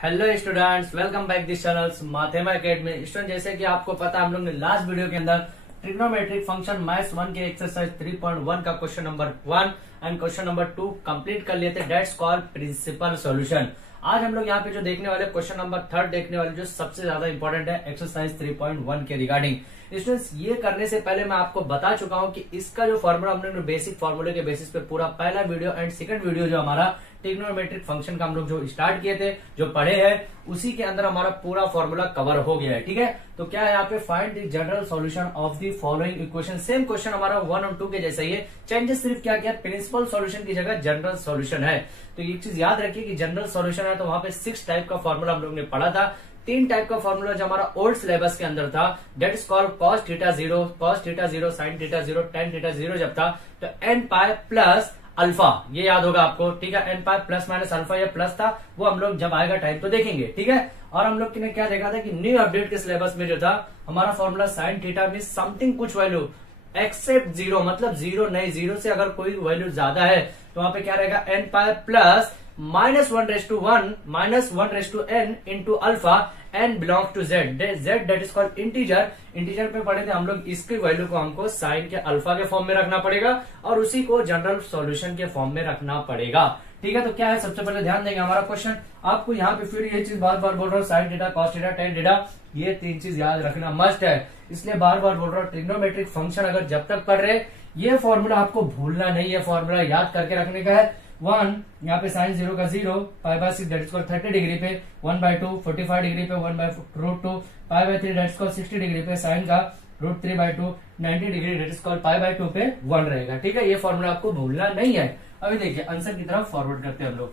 Hello students, welcome back this channel Mathema academy. Student, जैसे कि आपको पता है, हम लोग ने लास्ट वीडियो के अंदर ट्रिग्नोमेट्रिक फंक्शन मैथ्स 1 के एक्सरसाइज 3.1 का question number 1 and question number 2 complete कर लिए थे। That's called principal solution. आज हम लोग यहाँ पे जो देखने वाले क्वेश्चन नंबर 3 देखने वाले, जो सबसे ज्यादा इंपॉर्टेंट है एक्सरसाइज 3.1 के रिगार्डिंग। स्टूडेंट्स, ये करने से पहले मैं आपको बता चुका हूँ कि इसका जो फॉर्मूला हमने बेसिक फॉर्मूले के बेसिस पे पूरा पहला वीडियो एंड सेकंड वीडियो जो हमारा ट्रिग्नोमेट्रिक फंक्शन का हम लोग जो स्टार्ट किए थे, जो पढ़े हैं, उसी के अंदर हमारा पूरा फॉर्मूला कवर हो गया है। ठीक है, तो क्या है यहाँ पे, find the general solution of the following equation. Same question हमारा 1 और 2 के जैसा ही है, चेंजेस सिर्फ क्या किया, प्रिंसिपल सॉल्यूशन की जगह जनरल सॉल्यूशन है। तो एक चीज याद रखिए कि जनरल सॉल्यूशन है तो वहां पे 6 टाइप का फॉर्मूला हम लोग ने पढ़ा था। 3 टाइप का फॉर्मूला जो हमारा ओल्ड सिलेबस के अंदर था, that is called cos theta 0, cos theta 0, sin theta 0, tan theta 0 जब था, तो n पाई प्लस अल्फा, ये याद होगा आपको। ठीक है, n pi plus minus alpha, ये प्लस था, वो हम लोग जब आएगा टाइम तो देखेंगे। ठीक है, और हम लोग ने क्या देखा था कि न्यू अपडेट के सिलेबस में जो था हमारा फॉर्मूला sin थीटा में समथिंग कुछ वैल्यू एक्सेप्ट 0, मतलब 0 नहीं, 0 से अगर कोई वैल्यू ज्यादा है तो वहां पे क्या रहेगा, n pi plus -1/1 -1/n into alpha, n belongs to z that is called integer. Integer पे पढ़े थे हम लोग, इसकी वैल्यू को हमको साइन के अल्फा के फॉर्म में रखना पड़ेगा और उसी को जनरल सॉल्यूशन के फॉर्म में रखना पड़ेगा। ठीक है, तो क्या है, सबसे पहले ध्यान देंगे हमारा क्वेश्चन। आपको यहाँ पे फिर ये चीज बार बार बोल रहा हूँ, sine theta, cos theta, tan theta, ये 3 चीज याद रखना मस्ट है, इसलिए बार बार बोल रहा हूँ। ट्रिग्नोमेट्रिक फंक्शन अगर जब तक पढ़ रहे, ये फॉर्मूला आपको भूलना नहीं है, फॉर्मूला याद करके रखने का है। 1 यहाँ पे साइन 0 का 0, π/6 दैट इज कॉल्ड 30 डिग्री पे, 1/2 45 डिग्री पे, 1/√2, π/3 दैट इज कॉल्ड 60 डिग्री पे, साइन का √3/2 90 डिग्री दैट इज कॉल्ड π/2 पे 1 रहेगा। ठीक है, ये फॉर्मूला आपको भूलना नहीं है। अभी देखिए आंसर की तरफ फॉरवर्ड करते हैं हम लोग।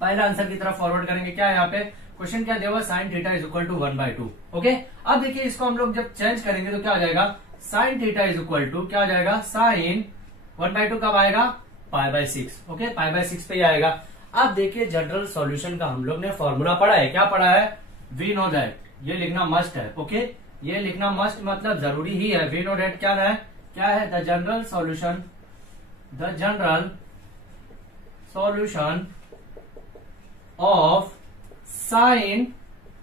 पहला आंसर की तरफ फॉरवर्ड करेंगे। क्या है यहाँ पे क्वेश्चन, क्या दिया हुआ, sine theta is equal to 1/2। Okay, अब देखिए इसको हम लोग जब चेंज करेंगे तो क्या आ जाएगा, sine theta is equal to क्या आ जाएगा, साइन 1/2 कब आएगा, π/6। ओके, π/6 पे ही आएगा। अब देखिए जनरल सॉल्यूशन का हम लोग ने फॉर्मूला पढ़ा है, क्या पढ़ा है, वी नो दैट, ये लिखना मस्ट है। ओके, ये लिखना मस्ट मतलब जरूरी ही है। वी नो दैट क्या है, the general solution of sine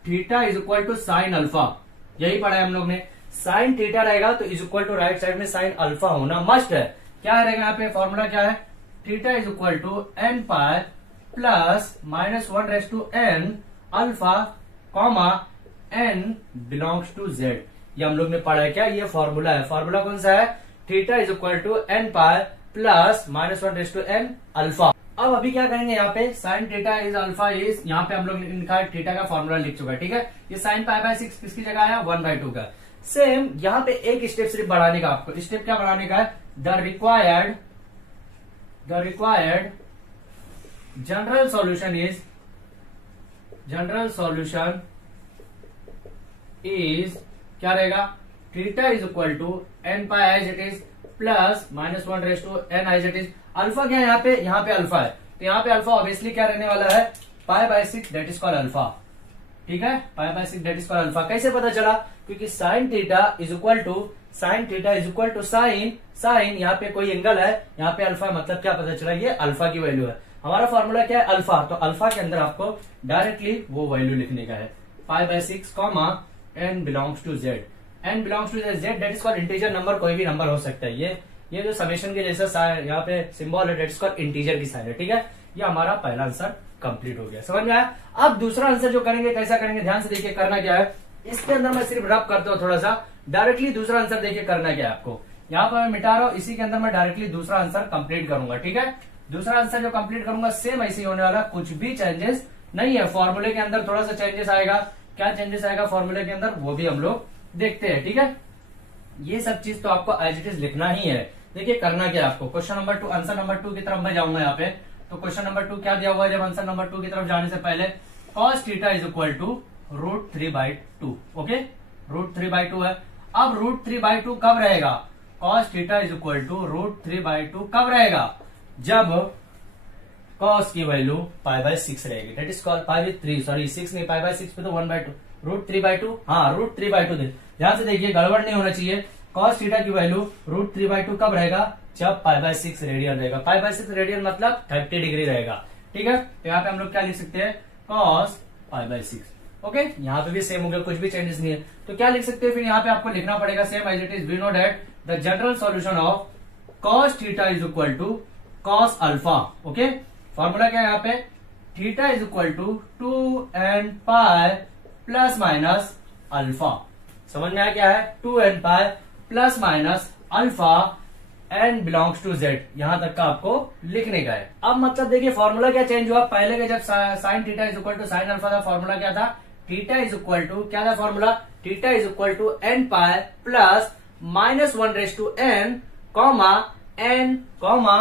theta is equal to sine alpha, यही पढ़ा है हम लोग ने। साइन थीटा रहेगा तो is equal to right side में साइन अल्फा होना मस्ट है। क्या रहेगा यहाँ पे फॉर्मूला, क्या है, theta is equal to n pi plus -1/n alpha comma n belongs to z। ये हम लोग ने पढ़ा है, क्या ये फॉर्मूला है। फॉर्मूला कौन सा है, theta is equal to n pi plus -1/n alpha. अब अभी क्या करेंगे, यहाँ पे sine theta is alpha is, यहाँ पे हम लोग लिखा है थीटा का फॉर्मूला लिख चुका है। ठीक है, ये साइन π/6 किसकी जगह आया, 1/2 का। सेम यहाँ पे एक स्टेप सिर्फ बढ़ाने का, आपको स्टेप क्या बढ़ाने का है, the required general solution is क्या रहेगा, theta is equal to n pi as it is plus -1/n as it is. Alpha क्या है यहाँ पे अल्फा है, तो यहाँ पे अल्फा ऑब्वियसली क्या रहने वाला है, π/6 दैट इज कॉल्ड अल्फा। ठीक है, π/6 दैट इज कॉल्ड अल्फा। कैसे पता चला, क्योंकि sine theta is equal to sine यहाँ पे कोई एंगल है, यहाँ पे अल्फा, मतलब क्या पता चला, ये अल्फा की वैल्यू है। हमारा फॉर्मूला क्या है, अल्फा, तो अल्फा के अंदर आपको डायरेक्टली वो वैल्यू लिखने का है, π/6 comma n belongs to z, n belongs to z that is called integer number, कोई भी नंबर हो सकता है। ये जो समेशन के जैसा यहाँ पे सिंबल है, दैट इज कॉल्ड इंटीजर की साइन है। ठीक है, ये हमारा पहला आंसर कंप्लीट हो गया, समझ में आया। अब दूसरा आंसर जो करेंगे, कैसा करेंगे, ध्यान से देखिए करना क्या है। इसके अंदर मैं सिर्फ रब करता हूँ थोड़ा सा, डायरेक्टली दूसरा आंसर देखिए करना क्या है आपको। यहाँ पर मैं मिटा रहा हूँ, इसी के अंदर मैं डायरेक्टली दूसरा आंसर कंप्लीट करूंगा। ठीक है, दूसरा आंसर जो कंप्लीट करूंगा सेम ऐसे ही होने वाला, कुछ भी चेंजेस नहीं है। फॉर्मूले के अंदर थोड़ा सा चेंजेस आएगा, क्या चेंजेस आएगा फॉर्मूले के अंदर वो भी हम लोग देखते हैं। ठीक है, ये सब चीज तो आपको एज इट इज लिखना ही है। देखिए करना क्या है आपको, क्वेश्चन नंबर 2, आंसर नंबर 2 की तरफ मैं जाऊंगा यहाँ पे। तो क्वेश्चन नंबर 2 क्या दिया हुआ है, जब आंसर नंबर 2 की तरफ जाने से पहले cos theta is equal to √3/2। Okay, √3/2 है। अब √3/2 कब रहेगा, cos theta is equal to √3/2 कब रहेगा, जब cos की वैल्यू π/6 रहेगी, दैट इज कॉल्ड π/3, सॉरी 6 नहीं, π/6 पे तो 1/2, √3/2, हाँ √3/2। ध्यान से देखिए, गड़बड़ नहीं होना चाहिए। cos थीटा की वैल्यू √3/2 कब रहेगा, जब π/6 रेडियन रहेगा। π/6 रेडियन मतलब 30 डिग्री रहेगा। ठीक है, तो यहाँ पे हम लोग क्या लिख सकते हैं, cos पाई बाय 6। ओके, यहाँ पे भी सेम हो गया, कुछ भी चेंजेस नहीं है। तो क्या लिख सकते हैं फिर यहाँ पे आपको लिखना पड़ेगा same as it is. We know that the general solution of cos theta is equal to cos alpha. Okay, formula क्या है यहाँ पे, theta is equal to 2n pi plus minus alpha. समझ में आया क्या है, 2n pi plus minus alpha n belongs to z। यहां तक का आपको लिखने का है। अब मतलब देखिए फॉर्मूला क्या चेंज हुआ, पहले के जब sine theta is equal to sine alpha था, फॉर्मूला क्या था, थीटा इज इक्वल टू क्या था formula, theta is equal to n pi plus minus 1/n comma n comma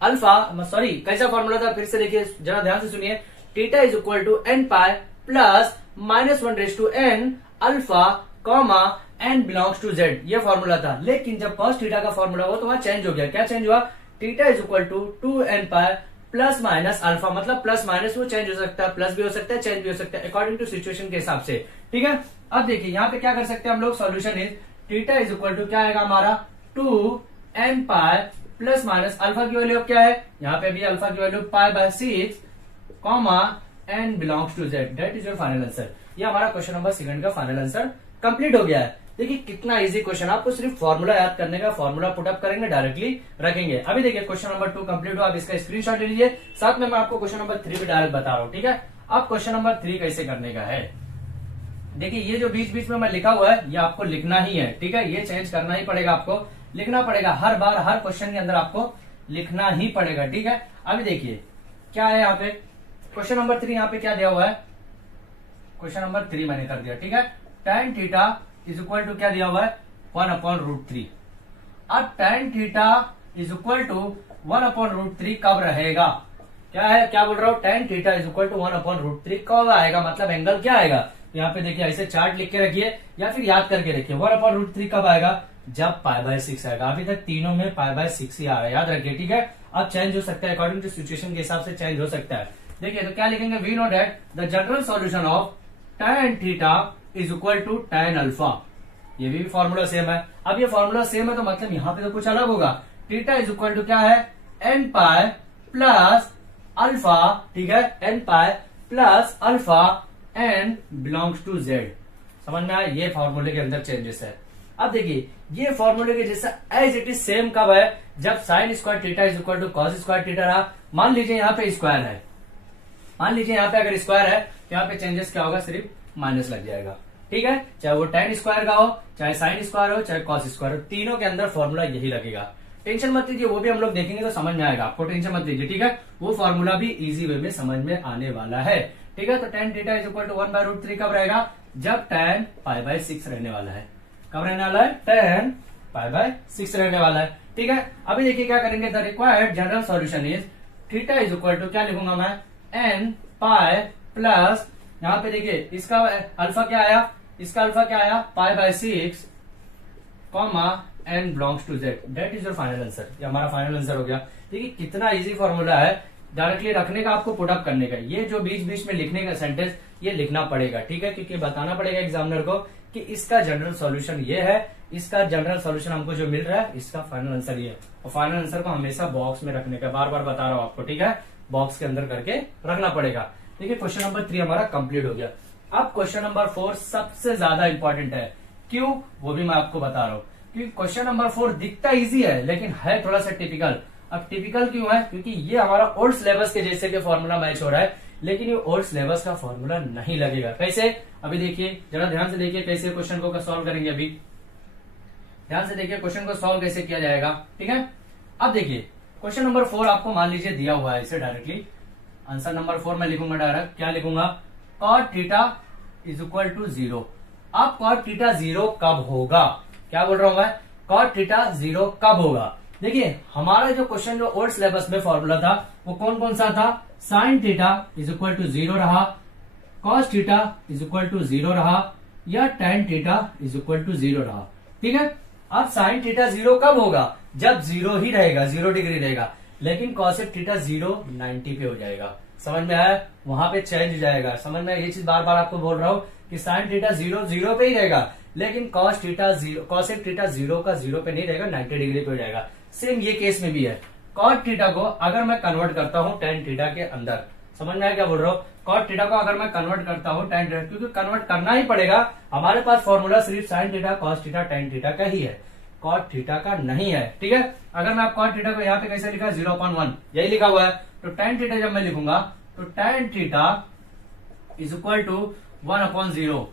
alpha. Sorry, कैसा फॉर्मूला था, फिर से देखिए जरा ध्यान से सुनिए, theta is equal to n pi plus minus 1/n alpha comma n belongs to z, ये फॉर्मूला था। लेकिन जब cos थीटा का फॉर्मूला हुआ तो वहां चेंज हो गया। क्या चेंज हुआ, theta is equal to 2n pi plus minus alpha. मतलब प्लस माइनस वो चेंज हो सकता है, प्लस भी हो सकता है, चेंज भी हो सकता है अकॉर्डिंग टू सिचुएशन के हिसाब से। ठीक है, अब देखिए यहाँ पे क्या कर सकते हैं हम लोग, solution is theta is equal to क्या आएगा हमारा 2n pi plus minus alpha की वैल्यू क्या है, यहाँ पे भी अल्फा की value pi by 6 comma n belongs to z। That is your final answer. ये हमारा क्वेश्चन नंबर 2 का फाइनल आंसर कंप्लीट हो गया है। देखिए कितना इजी क्वेश्चन, आपको सिर्फ फॉर्मूला याद करने का, फॉर्मूला पुटअप करेंगे, डायरेक्टली रखेंगे। अभी देखिए क्वेश्चन नंबर 2 कंप्लीट हुआ, आप इसका स्क्रीनशॉट ले लीजिए, साथ में मैं आपको क्वेश्चन नंबर 3 भी डायरेक्ट बता रहा हूँ। ठीक है, अब क्वेश्चन नंबर 3 कैसे करने का है, देखिए ये जो बीच बीच में मैं लिखा हुआ है ये आपको लिखना ही है। ठीक है, ये चेंज करना ही पड़ेगा, आपको लिखना पड़ेगा, हर बार हर क्वेश्चन के अंदर आपको लिखना ही पड़ेगा। ठीक है, अभी देखिए क्या है यहाँ पे, क्वेश्चन नंबर 3 यहाँ पे क्या दिया हुआ है, क्वेश्चन नंबर 3 मैंने कर दिया। ठीक है, tan theta is equal to क्या दिया हुआ है 1/√3। अब tan theta is equal to 1/√3 कब रहेगा, क्या है, क्या बोल रहा हूं, tan theta is equal to 1/√3 कब आएगा, मतलब एंगल क्या आएगा। यहाँ पे देखिए ऐसे चार्ट लिख के रखिए या फिर याद करके रखिए, 1/√3 कब आएगा, जब पाई बाय 6 आएगा। अभी तक तीनों में पाई बाय 6 ही आ रहा है, याद रखिए। ठीक है, अब चेंज हो सकता है अकॉर्डिंग टू सिचुएशन के हिसाब से चेंज हो सकता है। देखिए तो क्या लिखेंगे, we know that the general solution of tan theta is equal to tan alpha. ये भी फॉर्मूला सेम है। अब ये फॉर्मूला सेम है तो मतलब यहाँ पे तो कुछ अलग होगा, थीटा इज इक्वल टू क्या है n पाई प्लस अल्फा। ठीक है, n pi plus alpha n belongs to z। समझ में आया, ये फॉर्मूले के अंदर चेंजेस है। अब देखिए ये फॉर्मूले के जैसा एज इट इज सेम कब है, जब sine square theta is equal to cos square theta रहा। मान लीजिए यहाँ पे स्क्वायर है, मान लीजिए यहाँ पे अगर स्क्वायर है तो यहाँ पे चेंजेस क्या होगा, सिर्फ माइनस लग जाएगा। ठीक है, चाहे वो tan स्क्वायर का हो, चाहे साइन स्क्वायर हो, चाहे कॉस स्क्वायर हो, तीनों के अंदर फॉर्मूला यही लगेगा। टेंशन मत लीजिए, वो भी हम लोग देखेंगे तो समझ में आएगा, आपको टेंशन मत लीजिए। ठीक है, वो फॉर्मूला भी इजी वे में समझ में आने वाला है। ठीक है, तो tan theta is equal to 1/√3 कब रहेगा, जब tan पाई बाय 6 रहने वाला है। कब रहने वाला है, tan पाई बाय 6 रहने वाला है। ठीक है, अभी देखिए क्या करेंगे, the required general solution is theta is equal to क्या लिखूंगा मैं, n पाई प्लस, यहाँ पे देखिए इसका अल्फा क्या आया, इसका अल्फा क्या आया pi by 6 comma n belongs to z। That is your final answer. ये हमारा फाइनल आंसर हो गया। देखिए कितना इजी फॉर्मूला है, डायरेक्टली रखने का, आपको पुट अप करने का। ये जो बीच बीच में लिखने का सेंटेंस ये लिखना पड़ेगा। ठीक है, क्योंकि बताना पड़ेगा एग्जामिनर को कि इसका जनरल सॉल्यूशन ये है, इसका जनरल सॉल्यूशन हमको जो मिल रहा है इसका फाइनल आंसर ये है। और फाइनल आंसर को हमेशा बॉक्स में रखने का, बार बार बता रहा हूं आपको। ठीक है, बॉक्स के अंदर करके रखना पड़ेगा। देखिए क्वेश्चन नंबर 3 हमारा कंप्लीट हो गया। अब क्वेश्चन नंबर 4 सबसे ज्यादा इंपॉर्टेंट है। क्यों, वो भी मैं आपको बता रहा हूँ। क्योंकि क्वेश्चन नंबर 4 दिखता इजी है लेकिन है थोड़ा सा टिपिकल। अब टिपिकल क्यों है, क्योंकि ये हमारा ओल्ड सिलेबस के जैसे के फॉर्मूला मैच हो रहा है, लेकिन ये ओल्ड सिलेबस का फॉर्मूला नहीं लगेगा। कैसे, अभी देखिए जरा ध्यान से देखिए कैसे क्वेश्चन को सॉल्व करेंगे। अभी ध्यान से देखिए क्वेश्चन को सॉल्व कैसे किया जाएगा। ठीक है, अब देखिए क्वेश्चन नंबर 4 आपको मान लीजिए दिया हुआ है, इसे डायरेक्टली आंसर नंबर 4 में लिखूंगा डायरेक्ट। क्या लिखूंगा, cot theta is equal to 0। अब cot थीटा 0 कब होगा, क्या बोल रहा हूं मैं, cot थीटा 0 कब होगा। देखिए हमारा जो क्वेश्चन जो ओल्ड सिलेबस में फॉर्मूला था वो कौन कौन सा था, sine theta is equal to 0 रहा, cos theta is equal to 0 रहा, या tan theta is equal to 0 रहा। ठीक है, अब साइन थीटा 0 कब होगा, जब 0 ही रहेगा, 0 डिग्री रहेगा। लेकिन कॉसेक थीटा 0 90 पे हो जाएगा। समझ में आया, वहां पे चेंज हो जाएगा। समझ में, ये चीज बार बार आपको बोल रहा हूं कि साइन थीटा 0 पे ही रहेगा, लेकिन कॉस थीटा 0 कॉसेक थीटा 0 का 0 पे नहीं रहेगा, 90 डिग्री पे हो जाएगा। सेम ये केस में भी है। कॉट थीटा को अगर मैं कन्वर्ट करता हूं tan थीटा के अंदर, समझ में आया क्या बोल रहा हूं, कॉट थीटा को अगर मैं कन्वर्ट करता हूँ tan थीटा, क्योंकि कन्वर्ट करना ही पड़ेगा, हमारे पास फॉर्मूला सिर्फ sin theta cos theta tan theta का ही है, कॉट थीटा का नहीं है। ठीक है, अगर मैं आप कॉट थीटा को यहाँ पे कैसे लिखा है 0/1 यही लिखा हुआ है, तो tan थीटा जब मैं लिखूंगा तो tan theta is equal to 1/0,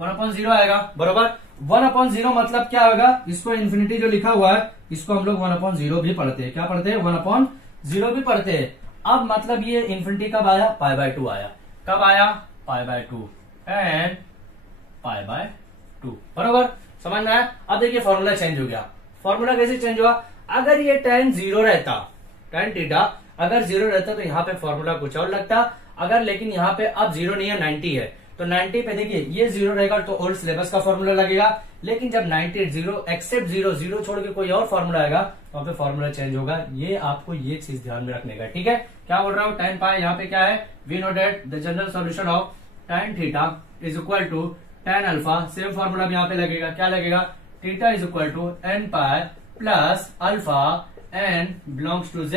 1/0 आएगा बरोबर। 1/0 मतलब क्या होगा, इसको इन्फिनिटी जो लिखा हुआ है इसको हम लोग 1/0 भी पढ़ते हैं, क्या पढ़ते हैं 1/0 भी पढ़ते हैं। अब मतलब ये इन्फिनिटी कब आया, π/2 आया, कब आया π/2 एंड π/2 बरोबर, समझ में आया। अब देखिए फॉर्मूला चेंज हो गया, फॉर्मूला कैसे चेंज हुआ, अगर ये tan 0 रहता, tan थीटा अगर 0 रहता तो यहाँ पे फॉर्मूला कुछ और लगता, अगर लेकिन यहाँ पे अब 0 नहीं है 90 है, तो 90 पे देखिए ये 0 रहेगा तो ओल्ड सिलेबस का फॉर्मूला लगेगा, लेकिन जब 90 0 एक्सेप्ट 0 छोड़ के कोई और फॉर्मूला आएगा तो वहां पे फॉर्मूला चेंज होगा। ये आपको ये चीज ध्यान में रखने का, ठीक है। क्या बोल रहा हूँ, tan पाई यहाँ पे क्या है, we know that the general solution of tan theta is equal to tan alpha, same formula भी यहाँ पे लगेगा, क्या लगेगा, theta is equal to n pi plus alpha n belongs to z,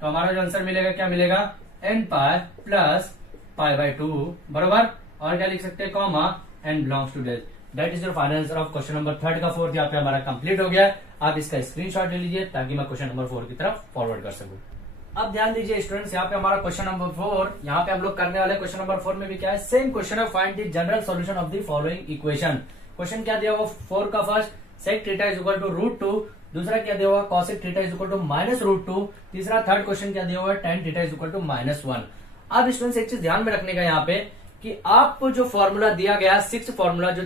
तो हमारा जो आंसर मिलेगा क्या मिलेगा, n पाई प्लस π/2 बरोबर, और क्या लिख सकते हैं comma n belongs to z। That is your final answer of question number 3 का 4 यहाँ पे हमारा कंप्लीट हो गया। आप इसका स्क्रीनशॉट ले लीजिए ताकि मैं क्वेश्चन नंबर 4 की तरफ फॉरवर्ड कर सकूं। अब ध्यान दीजिए स्टूडेंट्स, यहाँ पे हमारा क्वेश्चन नंबर 4, यहाँ पे हम लोग करने वाले क्वेश्चन नंबर 4 में भी क्या है, सेम क्वेश्चन है, find the general solution of the following equation. Question क्या दिया हुआ 4 का, first sec theta is equal to √2, दूसरा क्या दिया हुआ cosec theta is equal to -√2, तीसरा थर्ड क्वेश्चन क्या दिया हुआ tan theta is equal to -1। अब स्टूडेंट्स एक चीज ध्यान में रखने का यहाँ पे कि आपको जो फॉर्मूला दिया गया 6 फॉर्मूला, जो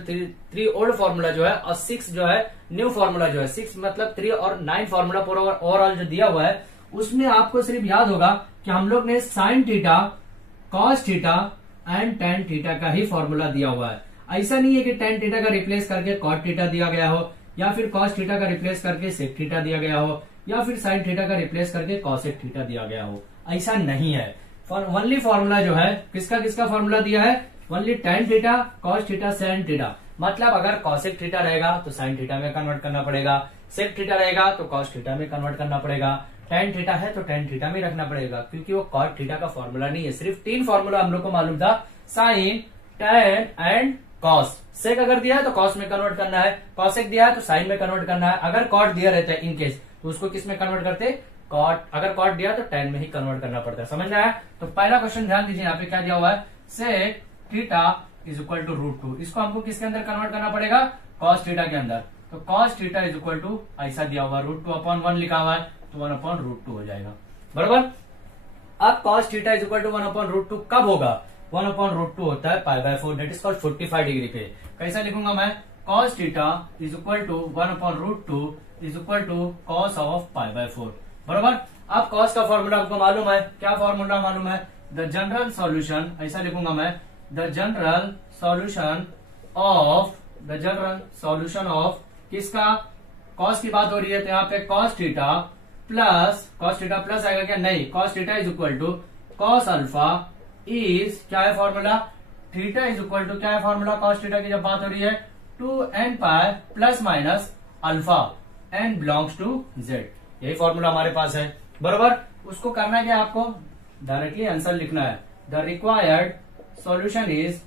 3 ओल्ड फॉर्मूला जो है और 6 जो है न्यू फॉर्मूला जो है, 6 मतलब 3 और 9 फॉर्मूला पूरा ओवरऑल जो दिया हुआ है, उसमें आपको सिर्फ याद होगा कि हम लोग ने sine theta, cos theta and tan theta का ही फॉर्मूला दिया हुआ है। ऐसा नहीं है कि tan थीटा का रिप्लेस करके कॉट थीटा दिया गया हो, या फिर कॉस थीटा का रिप्लेस करके सेक थीटा दिया गया हो, या फिर साइन थीटा का रिप्लेस करके कॉसेक थीटा दिया गया हो, ऐसा नहीं है। ओनली फॉर्मूला जो है किसका किसका फॉर्मूला दिया है, only tan theta, cos theta, sine theta. मतलब अगर कॉसेक थीटा रहेगा तो साइन थीटा में कन्वर्ट करना पड़ेगा, सेक थीटा रहेगा तो कॉस थीटा में कन्वर्ट करना पड़ेगा, tan थीटा है तो tan थीटा में रखना पड़ेगा, क्योंकि वो कॉट थीटा का फॉर्मूला नहीं है। सिर्फ 3 फॉर्मूला हम लोग को मालूम था, साइन, tan एंड कॉस। सेक अगर दिया है तो कॉस में कन्वर्ट करना है, कॉसेक दिया है तो साइन में कन्वर्ट करना है, अगर कॉट दिया रहता है इन केस तो उसको किस में कन्वर्ट करते, कॉट, अगर कॉट दिया तो tan में ही कन्वर्ट करना पड़ता है, समझ में आया। तो पहला क्वेश्चन ध्यान दीजिए, यहाँ पे क्या दिया हुआ है, sec theta is equal to √2, इसको हमको किसके अंदर कन्वर्ट करना पड़ेगा, कॉस थीटा के अंदर, तो cos theta is equal to ऐसा दिया हुआ √2/1 लिखा हुआ है तो 1/√2 हो जाएगा बरोबर। अब cos theta is equal to 1/√2 कब होगा, 1/√2 होता है π/4, दैट इज कॉल्ड 45 डिग्री पे। कैसा लिखूंगा मैं, cos theta is equal to 1/√2 is equal to cos of π/4 बरोबर। अब कॉस का फॉर्मूला आपको मालूम है, क्या फॉर्मूला मालूम है, द जनरल सॉल्यूशन, ऐसा लिखूंगा मैं, द जनरल सॉल्यूशन ऑफ किसका, कॉस की बात हो रही है तो यहाँ पे कॉस थीटा प्लस आएगा क्या, नहीं, cos theta is equal to cos alpha is, क्या है formula, theta is equal to, क्या है फॉर्मूला कॉस थीटा की जब बात हो रही है, 2n pi plus minus alpha n belongs to z, यही फॉर्मूला हमारे पास है बरोबर। उसको करना क्या है, आपको डायरेक्टली आंसर लिखना है, द रिक्वायर्ड सॉल्यूशन इज,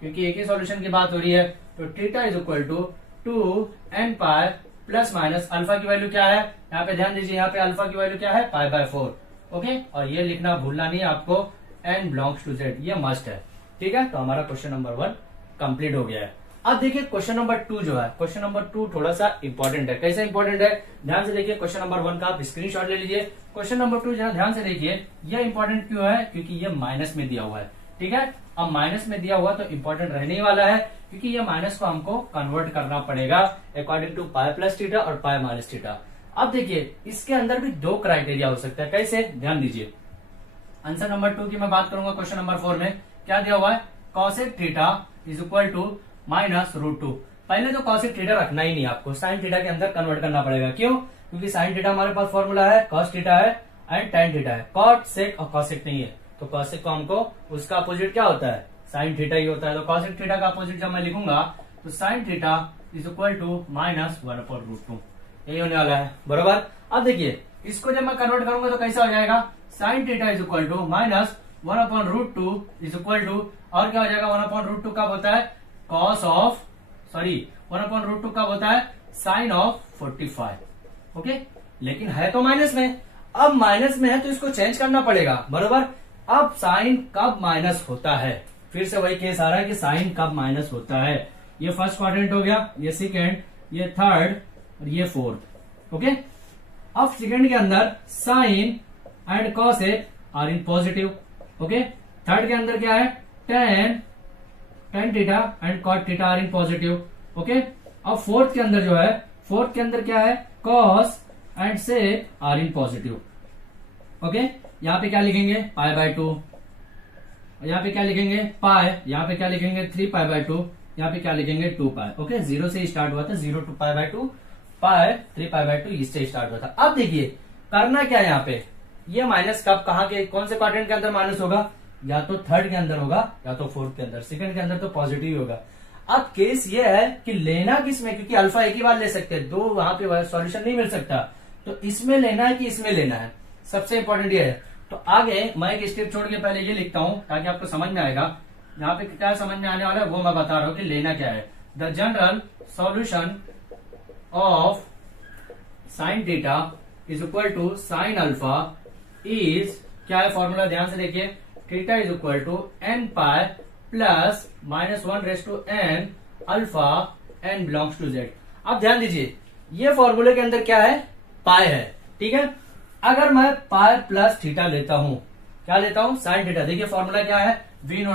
क्योंकि एक ही सॉल्यूशन की बात हो रही है, तो theta is equal to 2n pi plus minus alpha की वैल्यू क्या है, यहाँ पे ध्यान दीजिए, यहाँ पे अल्फा की वैल्यू क्या है, π/4, ओके। और ये लिखना भूलना नहीं है आपको, n बिलोंग्स टू z, ये मस्ट है, ठीक है। तो हमारा क्वेश्चन नंबर 1 कंप्लीट हो गया है। अब देखिए क्वेश्चन नंबर 2 जो है, क्वेश्चन नंबर 2 थोड़ा सा इंपॉर्टेंट है। कैसा इंपॉर्टेंट है, ध्यान से देखिए, क्वेश्चन नंबर 1 का आप स्क्रीनशॉट ले लीजिए, क्वेश्चन नंबर 2 जरा ध्यान से देखिए, ये इंपॉर्टेंट क्यों है, क्योंकि ये माइनस में दिया हुआ है, ठीक है। अब माइनस में दिया हुआ तो इंपॉर्टेंट रहने ही वाला है, क्योंकि ये माइनस को हमको कन्वर्ट करना पड़ेगा according to pi plus theta और पाई माइनस थीटा। अब देखिए इसके अंदर भी 2 क्राइटेरिया हो सकता है, कैसे, ध्यान दीजिए। आंसर नंबर 2 की मैं बात करूंगा, क्वेश्चन नंबर 4 में क्या दिया हुआ है, cosec theta is equal to -√2। पहले तो कॉसेक थीटा रखना ही नहीं, आपको साइन थीटा के अंदर कन्वर्ट करना पड़ेगा, क्यों, क्योंकि साइन थीटा हमारे पास फॉर्मूला है, कॉस थीटा है एंड tan थीटा है, कॉट सेक और कॉसेक नहीं है, तो कॉसेक को हमको उसका अपोजिट क्या होता है, साइन थीटा ही होता है। तो कॉसेक थीटा का अपोजिट जब मैं लिखूंगा तो sine theta is equal to -1/√2, यही होने वाला है बरोबर। अब देखिए इसको जब मैं कन्वर्ट करूंगा तो कैसा हो जाएगा, sine theta is equal to minus 1/√2 is equal to, और क्या हो जाएगा 1/√2 कब होता है, कॉस ऑफ, सॉरी 1/√2 कब होता है, साइन ऑफ 45। ओके, लेकिन है तो माइनस में, अब माइनस में है तो इसको चेंज करना पड़ेगा, बरोबर। अब साइन कब माइनस होता है, फिर से वही केस आ रहा है कि साइन कब माइनस होता है। ये फर्स्ट क्वाड्रेंट हो गया, ये सेकेंड, ये थर्ड और ये फोर्थ। ओके, अब सेकेंड के अंदर sine and cosec are in positive. Okay, third के अंदर क्या है, tan theta and cot theta are in positive. Okay, अब फोर्थ के अंदर जो है, फोर्थ के अंदर क्या है, cos and sec are in positive. Okay, यहाँ पे क्या लिखेंगे, π/2, यहाँ पे क्या लिखेंगे, पाई, यहाँ पे क्या लिखेंगे 3π/2, यहाँ पे क्या लिखेंगे 2π। ओके, 0 से स्टार्ट हुआ था, 0 to π/2, पाई 3π/2 इससे स्टार्ट हुआ था। अब देखिए करना क्या है, यहाँ पे ये माइनस कब, कहाँ के, कौन से क्वाड्रेंट के अंदर माइनस होगा, या तो थर्ड के अंदर होगा या तो फोर्थ के अंदर, सेकंड के अंदर तो पॉजिटिव होगा। अब केस ये है कि लेना किसमें, क्योंकि अल्फा एक ही बार ले सकते हैं, दो वहां पे सॉल्यूशन नहीं मिल सकता, तो इसमें लेना है कि इसमें लेना है, सबसे इंपॉर्टेंट ये है। तो आगे मैं एक स्टेप छोड़ के पहले ये लिखता हूं ताकि आपको समझ में आएगा। यहाँ पे क्या समझ में आने वाला है वो मैं बता रहा हूं कि लेना क्या है। The general solution of sine theta is equal to sine alpha is, क्या है फॉर्मूला, ध्यान से देखिए, theta is equal to n pi plus -1/n alpha n belongs to z। अब ध्यान दीजिए ये फॉर्मूले के अंदर क्या है, पाई है, ठीक है। अगर मैं पाई प्लस थीटा लेता हूं, क्या लेता हूं, साइन थीटा। देखिए फॉर्मूला क्या है, वी नो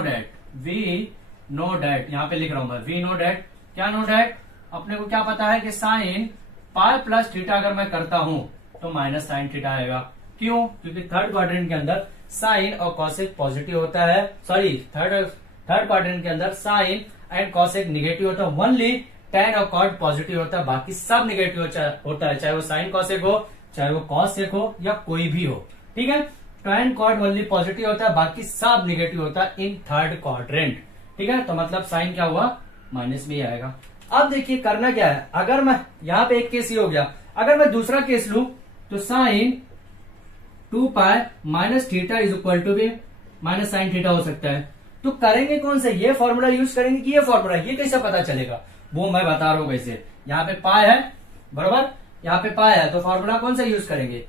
डैट, यहां पे लिख रहा हूं मैं, वी नो डैट, क्या नो डैट, अपने को क्या पता है कि साइन पाई प्लस थीटा अगर मैं करता हूं तो माइनस साइन थीटा आएगा। क्यों, क्योंकि थर्ड क्वाड्रेंट के अंदर साइन और कॉसेक पॉजिटिव होता है, सॉरी थर्ड क्वाड्रेंट के अंदर साइन एंड कॉसेक निगेटिव होता है, ओनली टेन और कॉट पॉजिटिव होता है, बाकी सब निगेटिव होता है, चाहे वो साइन कॉसेक हो, चाहे वो कॉसेक हो या कोई भी हो, ठीक है। टेन कॉट ओनली पॉजिटिव होता है, बाकी सब निगेटिव होता है इन थर्ड क्वाड्रेंट, ठीक है। तो मतलब साइन क्या हुआ, माइनस में ही आएगा। अब देखिए करना क्या है, अगर मैं यहाँ पे एक केस ही हो गया, अगर मैं दूसरा केस लू तो sine 2π minus theta is equal to भी माइनस साइन थीटा हो सकता है। तो करेंगे कौन से, ये फॉर्मूला यूज करेंगे कि ये फॉर्मूला, ये कैसे पता चलेगा वो मैं बता रहा हूं कैसे। यहाँ पे पाई है, बरोबर, यहाँ पे पाई है, तो फॉर्मूला कौन सा यूज करेंगे,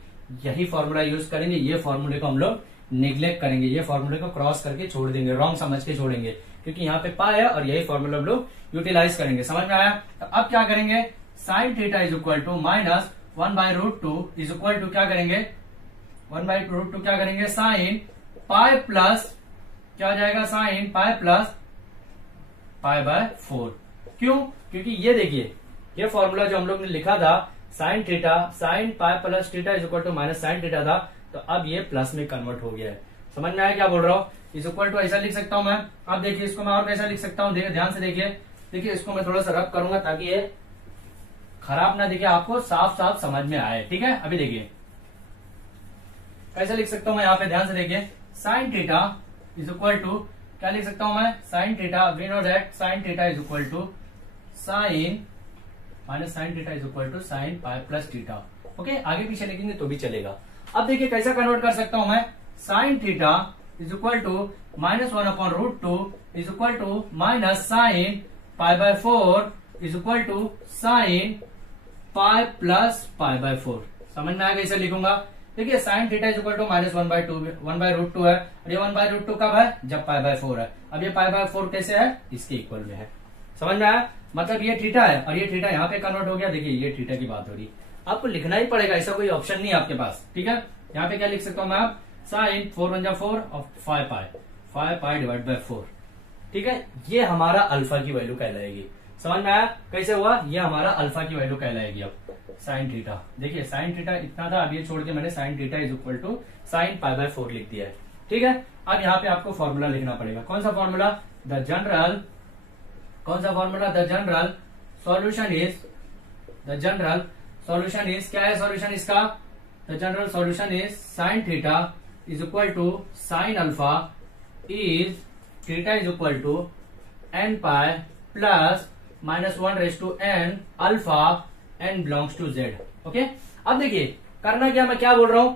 यही फॉर्मूला यूज करेंगे। ये फॉर्मूले को हम लोग निग्लेक्ट करेंगे, ये फॉर्मूले को क्रॉस करके छोड़ देंगे, रॉन्ग समझ के छोड़ेंगे, क्योंकि यहाँ पे पाई है और यही फॉर्मूला हम लोग यूटिलाइज करेंगे। समझ में आया। तो अब क्या करेंगे, sine theta is equal to minus 1/√2 is equal to, क्या करेंगे 1/√2, क्या करेंगे साइन पाई प्लस, क्या हो जाएगा साइन पाई प्लस π/4। क्यों, क्योंकि ये देखिए ये फॉर्मूला जो हम लोग ने लिखा था, sine theta sine pi plus theta is equal to minus sine theta था, तो अब ये प्लस में कन्वर्ट हो गया है। समझ में आया क्या बोल रहा हूँ, इज इक्वल टू ऐसा लिख सकता हूं मैं। अब देखिए इसको मैं और कैसा लिख सकता हूँ, ध्यान से देखिए इसको मैं थोड़ा सा रब करूंगा ताकि ये खराब ना दिखे, आपको साफ साफ समझ में आए, ठीक है। अभी देखिए कैसे लिख सकता हूं मैं, यहाँ पे ध्यान से देखिए, sine theta is equal to, क्या लिख सकता हूं मैं, sine theta, we know that sine theta is equal to sine minus sine theta is equal to sine pi plus theta. Okay, आगे पीछे लिखेंगे तो भी चलेगा। अब देखिए कैसा कन्वर्ट कर सकता हूं मैं, sine theta is equal to -1/√2 is equal to minus sine π/4 is equal to sine pi plus π/4। समझ में आया कैसे लिखूंगा। देखिए sine theta is equal to -1/√2 है, और ये 1/√2 कब है, जब π/4 है। अब ये π/4 कैसे है, इसके इक्वल में है। समझ में आया, मतलब ये थीटा है और ये थीटा यहाँ पे कन्वर्ट हो गया। देखिए ये थीटा की बात हो रही, आपको लिखना ही पड़ेगा, ऐसा कोई ऑप्शन नहीं है आपके पास, ठीक है। यहाँ पे क्या लिख सकता हूँ मैं, आप साइन 4×4 और 5π डिवाइड बाय 4, ठीक है। ये हमारा अल्फा की वैल्यू कहलाएगी। समझ में आया कैसे हुआ, ये हमारा अल्फा की वैल्यू कहलाएगी। अब साइन थीटा, देखिए साइन थीटा इतना था, अब ये छोड़ के मैंने sine theta is equal to sine π/4 लिख दिया है, ठीक है। अब यहाँ पे आपको फॉर्मूला लिखना पड़ेगा, कौन सा फॉर्मूला, द जनरल, कौन सा formula, the general solution is, क्या है सॉल्यूशन इसका, the general solution is sine theta is equal to sine alpha is theta is equal to n pi plus -1/n alpha n belongs to z। Okay, अब देखिए करना क्या, मैं क्या बोल रहा हूं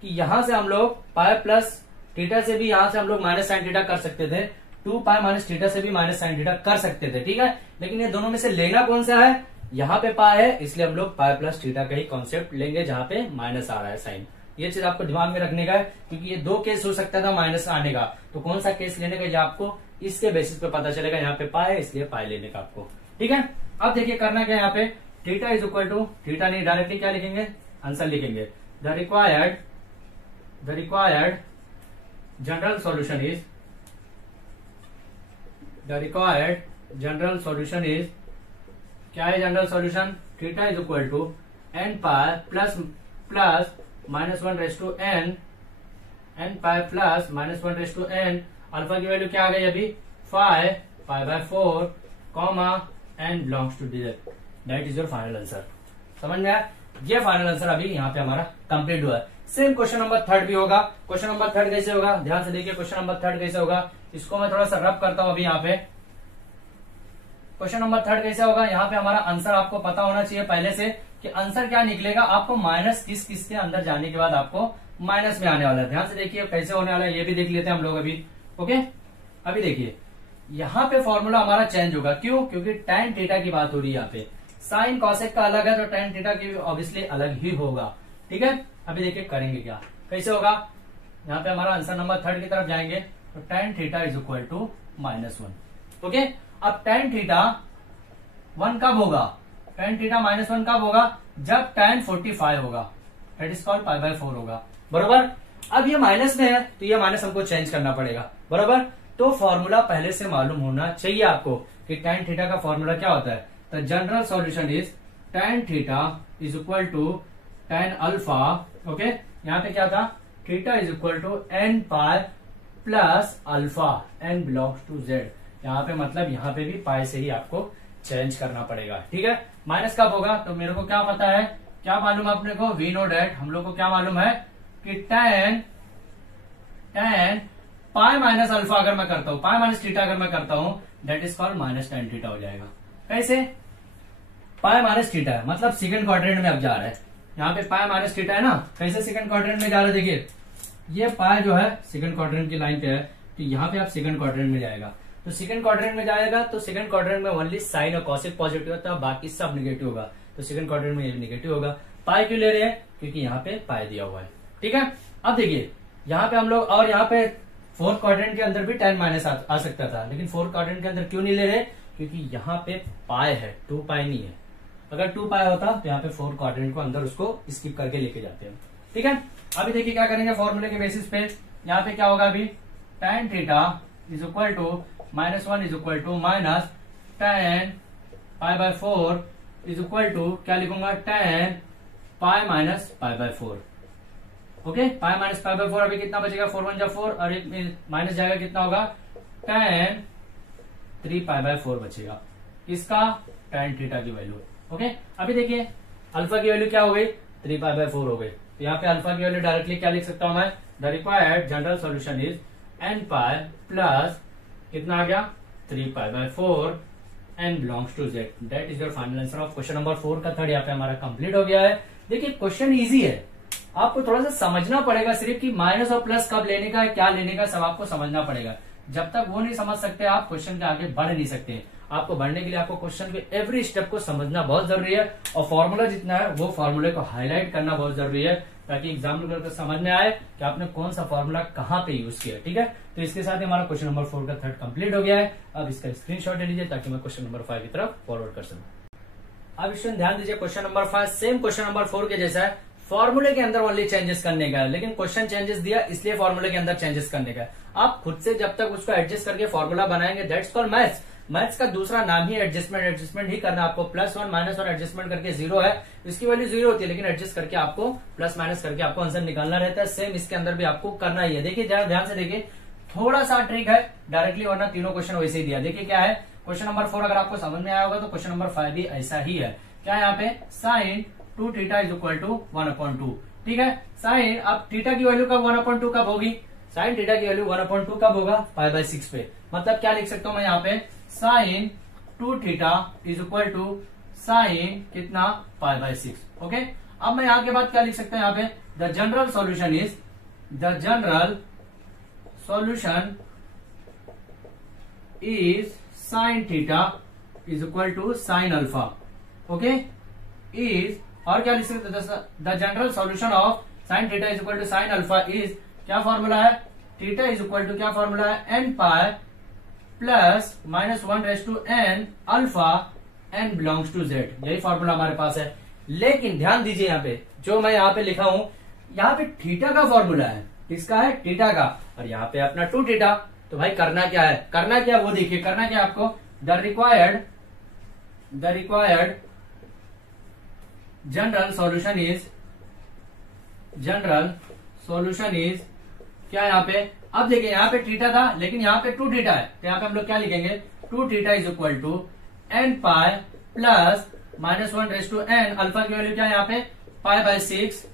कि यहां से हम लोग पाई प्लस थीटा से भी यहां से हम लोग माइनस साइन थीटा कर सकते थे, 2 पाई माइनस थीटा से भी माइनस साइन थीटा कर सकते थे, ठीक है। लेकिन ये दोनों में से लेना कौन सा है, यहाँ पे पाई है, इसलिए हम लोग पाई प्लस थीटा का ही कॉन्सेप्ट लेंगे जहां पे माइनस आ रहा है साइन। ये चीज आपको दिमाग में रखने का है, क्योंकि ये दो केस हो सकता था माइनस आने का, तो कौन सा केस लेने का ये आपको इसके बेसिस पे पता चलेगा। यहाँ पे पाई है इसलिए पाई लेने का आपको, ठीक है। अब देखिए करना क्या, यहाँ पे theta is equal to, theta नहीं डायरेक्टली क्या लिखेंगे, आंसर लिखेंगे, the required general solution is, the required general solution is, क्या है general solution, theta is equal to n pi plus minus 1 raise to n pi plus minus 1 raise to n, alpha की value क्या आ गई अभी, pi by 4 comma n belongs to digit, that is your final answer. समझ में आया, ये final answer अभी यहाँ पे हमारा कंप्लीट हुआ है। सेम क्वेश्चन नंबर 3 भी होगा। क्वेश्चन नंबर 3 कैसे होगा, ध्यान से देखिए क्वेश्चन नंबर 3 कैसे होगा, इसको मैं थोड़ा सा रब करता हूं अभी यहाँ पे। क्वेश्चन नंबर 3 कैसे होगा, यहाँ पे हमारा आंसर आपको पता होना चाहिए पहले से कि आंसर क्या निकलेगा, आपको माइनस किस के अंदर जाने के बाद आपको माइनस में आने वाला है। ध्यान से देखिए कैसे होने वाला है, ये भी देख लेते हैं हम लोग अभी। ओके, अभी देखिए यहाँ पे फॉर्मूला हमारा चेंज होगा, क्यों, क्योंकि tan थीटा की बात हो रही है यहाँ पे। साइन कॉसेक का अलग है तो tan थीटा की ऑब्वियसली अलग ही होगा, ठीक है। अभी देखिए करेंगे क्या, कैसे होगा, यहाँ पे हमारा आंसर नंबर 3 की तरफ जाएंगे तो tan theta is equal to -1। Okay, अब tan थीटा 1 कब होगा, tan थीटा -1 कब होगा, जब tan 45 होगा, that is called pi by 4 होगा, बरोबर। अब ये माइनस में है तो ये माइनस हमको चेंज करना पड़ेगा, बरोबर। तो फॉर्मूला पहले से मालूम होना चाहिए आपको कि tan थीटा का फॉर्मूला क्या होता है। तो general solution is tan theta is equal to tan alpha, okay, यहाँ पे क्या था, theta is equal to n pi plus alpha, n belongs to z। यहाँ पे मतलब यहाँ पे भी पाई से ही आपको चेंज करना पड़ेगा, ठीक है। माइनस कब होगा, तो मेरे को क्या पता है, क्या मालूम अपने को, वी नो डेट, हम लोग को क्या मालूम है कि tan पाई माइनस अल्फा अगर मैं करता हूं, पाई माइनस थीटा अगर मैं करता हूं, that is called minus tan theta हो जाएगा। कैसे, पाई माइनस थीटा है मतलब सेकंड क्वाड्रेंट में अब जा रहा है, यहाँ पे पाई माइनस थीटा है ना, कैसे सेकंड क्वाड्रेंट में जा रहा है, देखिए ये पाई जो है सेकंड क्वाड्रेंट की लाइन पे है, तो यहाँ पे आप सेकंड क्वाड्रेंट में जाएगा, तो सेकंड क्वाड्रेंट में जाएगा तो सेकंड क्वाड्रेंट में ओनली साइन और कॉसेक पॉजिटिव होता है, बाकी सब निगेटिव होगा, तो सेकंड क्वाड्रेंट में ये निगेटिव होगा। पाई क्यों ले रहे हैं, क्योंकि यहाँ पे पाई दिया हुआ है, ठीक है। अब देखिए यहाँ पे हम लोग, और यहाँ पे फोर्थ क्वाड्रेंट के अंदर भी tan माइनस आ सकता था, लेकिन फोर्थ क्वाड्रेंट के अंदर क्यों नहीं ले रहे, क्योंकि यहाँ पे पाई है, 2 पाई नहीं है। अगर 2 पाई होता तो यहाँ पे फोर्थ क्वाड्रेंट को अंदर उसको स्किप करके लेके जाते हैं, ठीक है। अभी देखिए क्या करेंगे, फॉर्मूले के बेसिस पे यहाँ पे क्या होगा, अभी tan theta is equal to -1 is equal to minus tan pi by 4 is equal to, क्या लिखूंगा, tan pi minus pi by 4। Okay, pi minus pi by 4, अभी कितना बचेगा, 4 1 जा 4 और एक माइनस जाएगा, कितना होगा, tan 3 पाई बाय 4 बचेगा, इसका tan थीटा की वैल्यू। ओके, अभी देखिए अल्फा की वैल्यू क्या हो गई, 3 पाई बाय 4 हो गई, तो यहाँ पे अल्फा की वैल्यू डायरेक्टली क्या लिख सकता हूं मैं, the required general solution is n pi plus कितना आ गया, 3 pi by 4 n belongs to z, that is your final answer of question number 4 का थर्ड यहाँ पे हमारा कंप्लीट हो गया है। देखिए क्वेश्चन इजी है, आपको थोड़ा सा समझना पड़ेगा सिर्फ कि माइनस और प्लस कब लेने का है, क्या लेने का, सब आपको समझना पड़ेगा। जब तक वो नहीं समझ सकते आप क्वेश्चन के आगे बढ़ नहीं सकते। आपको बढ़ने के लिए आपको क्वेश्चन के एवरी स्टेप को समझना बहुत जरूरी है, और फॉर्मूला जितना है वो फॉर्मूले को हाईलाइट करना बहुत जरूरी है, ताकि एग्जाम को समझ में आए कि आपने कौन सा फॉर्मूला कहाँ पे यूज किया, ठीक है। तो इसके साथ ही हमारा क्वेश्चन नंबर 4 का थर्ड कंप्लीट हो गया है। अब इसका स्क्रीनशॉट ले लीजिए ताकि मैं क्वेश्चन नंबर 5 की तरफ फॉरवर्ड कर सकूं। अब स्टूडेंट ध्यान दीजिए, question number 5 same question number 4 के जैसा है, फॉर्मूले के अंदर ओनली चेंजेस करने का है, लेकिन क्वेश्चन चेंजेस दिया इसलिए फॉर्मूले के अंदर चेंजेस करने का है। आप खुद से जब तक उसको एडजस्ट करके फॉर्मूला बनाएंगे, दैट्स कॉल्ड मैथ्स। मैथ्स का दूसरा नाम ही एडजस्टमेंट ही करना। आपको प्लस 1 माइनस 1 एडजस्टमेंट करके 0 है, इसकी वैल्यू 0 होती है, लेकिन एडजस्ट करके आपको प्लस माइनस करके आपको आंसर निकालना रहता है। सेम इसके अंदर भी आपको करना ही है। देखिए जरा ध्यान से देखिए, थोड़ा सा ट्रिक है डायरेक्टली, वरना तीनों क्वेश्चन वैसे ही दिया। देखिए क्या है, क्वेश्चन नंबर 4 अगर आपको समझ में आया होगा तो क्वेश्चन नंबर 5 भी ऐसा ही है। क्या यहाँ पे sine 2 theta is equal to 1/2, ठीक है। साइन अब थीटा की वैल्यू कब 1/2 कब होगी, साइन थीटा की वैल्यू 1/2 कब होगा, π/6 पे। मतलब क्या लिख सकता हूं मैं यहाँ पे, sine 2 theta is equal to sine कितना, π/6। ओके, अब मैं यहाँ के बाद क्या लिख सकता हूँ, यहाँ पे the general solution is, the general solution is sine theta is equal to sine alpha, okay, is, और क्या लिख सकते हैं, the general solution of sine theta is equal to sine alpha is, क्या फॉर्मूला है, थीटा इज इक्वल टू क्या formula है, n pi plus minus 1/n alpha n belongs to z, यही फॉर्मूला हमारे पास है। लेकिन ध्यान दीजिए यहाँ पे जो मैं यहाँ पे लिखा हूं, यहाँ पे थीटा का फॉर्मूला है, किसका है, थीटा का, और यहाँ पे अपना 2 थीटा। तो भाई करना क्या है, करना क्या वो देखिए, करना क्या आपको, the required general solution is क्या है यहाँ पे, अब देखिए यहाँ पे थीटा था लेकिन यहाँ पे 2 थीटा है, तो यहाँ पे हम लोग क्या लिखेंगे, 2 theta is equal to n pi plus minus 1/n, alpha की वैल्यू क्या है यहाँ पे, π/6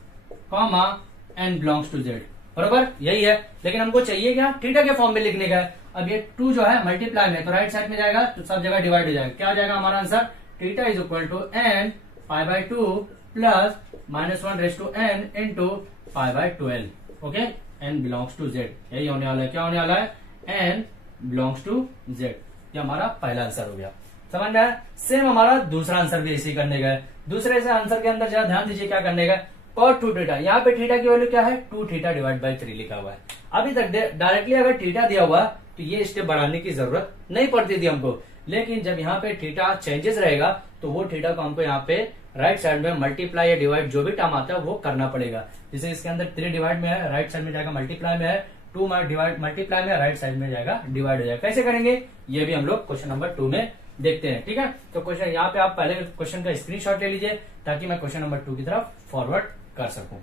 comma n belongs to z, बरोबर यही है। लेकिन हमको चाहिए क्या, थीटा के फॉर्म में लिखने का है। अब ये 2 जो है मल्टीप्लाई में, तो राइट साइड में जाएगा तो सब जगह डिवाइड हो जाएगा, क्या हो जाएगा हमारा answer, theta is equal to n π/2 plus minus 1/n into π/12, okay, n belongs to z, यही होने वाला है, क्या होने वाला है, एन बिलोंग्स टू जेड, ये हमारा पहला आंसर हो गया, समझ में आया। सेम हमारा दूसरा आंसर भी इसी करने का है। दूसरे से आंसर के अंदर जरा ध्यान दीजिए क्या करने का, cos 2 थीटा, यहाँ पे थीटा की वैल्यू क्या है, 2 थीटा डिवाइड बाई 3 लिखा हुआ है। अभी तक डायरेक्टली अगर थीटा दिया हुआ तो ये स्टेप बढ़ाने की जरूरत नहीं पड़ती थी हमको, लेकिन जब यहाँ पे थीटा चेंजेस रहेगा तो वो थीटा को हमको यहाँ पे राइट साइड में मल्टीप्लाई या डिवाइड जो भी टर्म आता है वो करना पड़ेगा। जैसे इसके अंदर 3 डिवाइड में है, राइट साइड में जाएगा मल्टीप्लाई में है, 2 डिवाइड मल्टीप्लाई में, राइट साइड में जाएगा डिवाइड हो जाएगा। कैसे करेंगे ये भी हम लोग क्वेश्चन नंबर 2 में देखते हैं, ठीक है। तो क्वेश्चन यहाँ पे आप पहले क्वेश्चन का स्क्रीनशॉट ले लीजिए ताकि मैं क्वेश्चन नंबर 2 की तरफ फॉरवर्ड कर सकूं।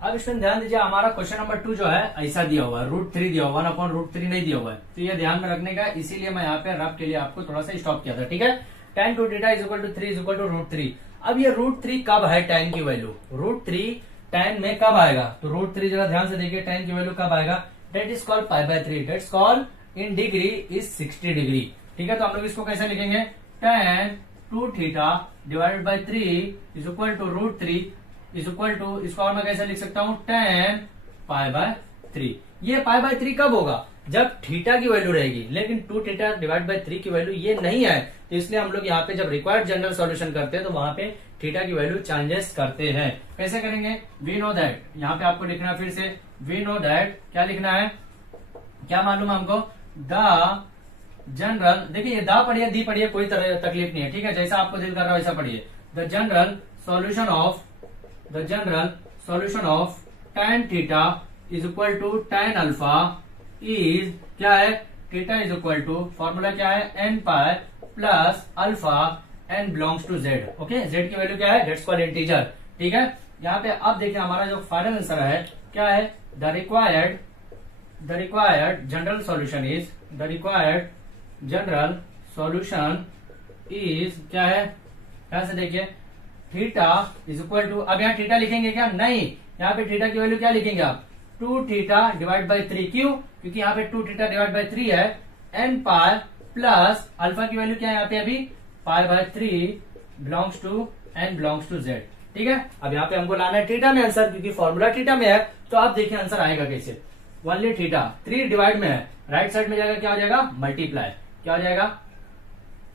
अब इसमें ध्यान दीजिए, हमारा क्वेश्चन नंबर 2 जो है ऐसा दिया हुआ है, √3 दिया हुआ, 1/√3 नहीं दिया हुआ है, तो ये ध्यान में रखने का, इसीलिए मैं यहाँ पे रफ के लिए आपको थोड़ा सा स्टॉप किया था, ठीक है। tan 2 theta is equal to 3 is equal to √3। अब ये √3 कब है, tan की वैल्यू, √3 tan में कब आएगा, तो √3 जरा ध्यान से देखिए, tan की वैल्यू कब आएगा, that is called π/3, that's called in degree is 60 degree, ठीक है। तो हम लोग इसको कैसे लिखेंगे, tan 2 theta divided by 3 is equal to √3 is equal to, इसको और मैं कैसे लिख सकता हूँ, tan π/3। ये π/3 कब होगा, जब थीटा की वैल्यू रहेगी, लेकिन 2 थीटा डिवाइड बाई 3 की वैल्यू ये नहीं है, तो इसलिए हम लोग यहाँ पे जब रिक्वायर्ड जनरल सॉल्यूशन करते हैं तो वहां पे थीटा की वैल्यू चेंजेस करते हैं। कैसे करेंगे, वी नो दैट, यहाँ पे आपको लिखना है फिर से, वी नो दैट, क्या लिखना है, क्या मालूम है हमको, द जनरल, देखिए ये दा पढ़िए दी पढ़िए कोई तरह तकलीफ नहीं है, ठीक है, जैसा आपको दिल कर रहा है वैसा पढ़िए। The general solution of tan theta is equal to tan alpha is, क्या है, theta is equal to, formula क्या है, n pi plus alpha n belongs to z, okay, z की वैल्यू क्या है, डेट्स कॉल्ड इंटीजर, ठीक है। यहाँ पे अब देखिए हमारा जो फाइनल आंसर है क्या है, the required general solution is क्या है, क्या से देखिए, थीटा इज इक्वल टू, अब यहाँ थीटा लिखेंगे क्या, नहीं, यहाँ पे थीटा की वैल्यू क्या लिखेंगे आप, 2 थीटा डिवाइड बाई 3, क्यों, क्योंकि यहाँ पे 2 थीटा डिवाइड बाई 3 है, एन पाई प्लस अल्फा की वैल्यू क्या है यहाँ पे अभी, π/3 belongs to n belongs to z, ठीक है। अब यहाँ पे हमको लाना है थीटा में आंसर, क्योंकि फॉर्मूला थीटा में है, तो आप देखिए आंसर आएगा कैसे, ओनली थीटा, 3 डिवाइड में है, राइट साइड में जाएगा, क्या हो जाएगा, मल्टीप्लाई, क्या हो जाएगा,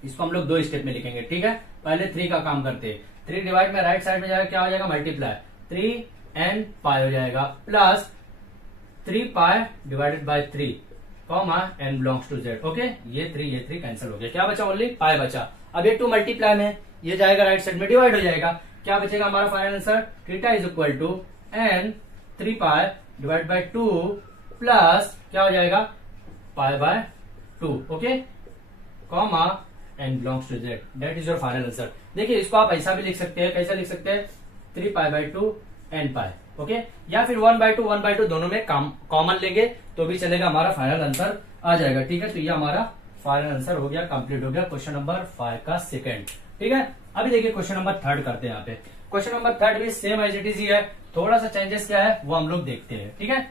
इसको हम लोग 2 स्टेप में लिखेंगे, ठीक है। पहले 3 का काम करते हैं, 3 डिवाइड में राइट साइड में जाएगा, क्या हो जाएगा, मल्टीप्लाई, 3n पाई हो जाएगा plus 3 pi divided by 3 comma n belongs to z, okay, ये 3 कैंसिल हो गया, क्या बचा, ओनली पाई बचा। अब ये 2 मल्टीप्लाई में, ये जाएगा राइट साइड में डिवाइड हो जाएगा, क्या बचेगा हमारा final answer, theta is equal to n 3 pi divide by 2 plus क्या हो जाएगा, π/2, okay, comma n belongs to z, that is your final answer. देखिए इसको आप ऐसा भी लिख सकते हैं, कैसा लिख सकते हैं, 3π/2 n पाई, ओके, या फिर 1/2 दोनों में कॉमन लेंगे तो भी चलेगा, हमारा फाइनल आंसर आ जाएगा, ठीक है। तो ये हमारा फाइनल आंसर हो गया, कंप्लीट हो गया क्वेश्चन नंबर 5 का सेकंड, ठीक है। अभी देखिए क्वेश्चन नंबर 3 करते हैं, यहाँ पे क्वेश्चन नंबर 3 भी सेम एज इट इज ही है, थोड़ा सा चेंजेस क्या है वो हम लोग देखते हैं, ठीक है।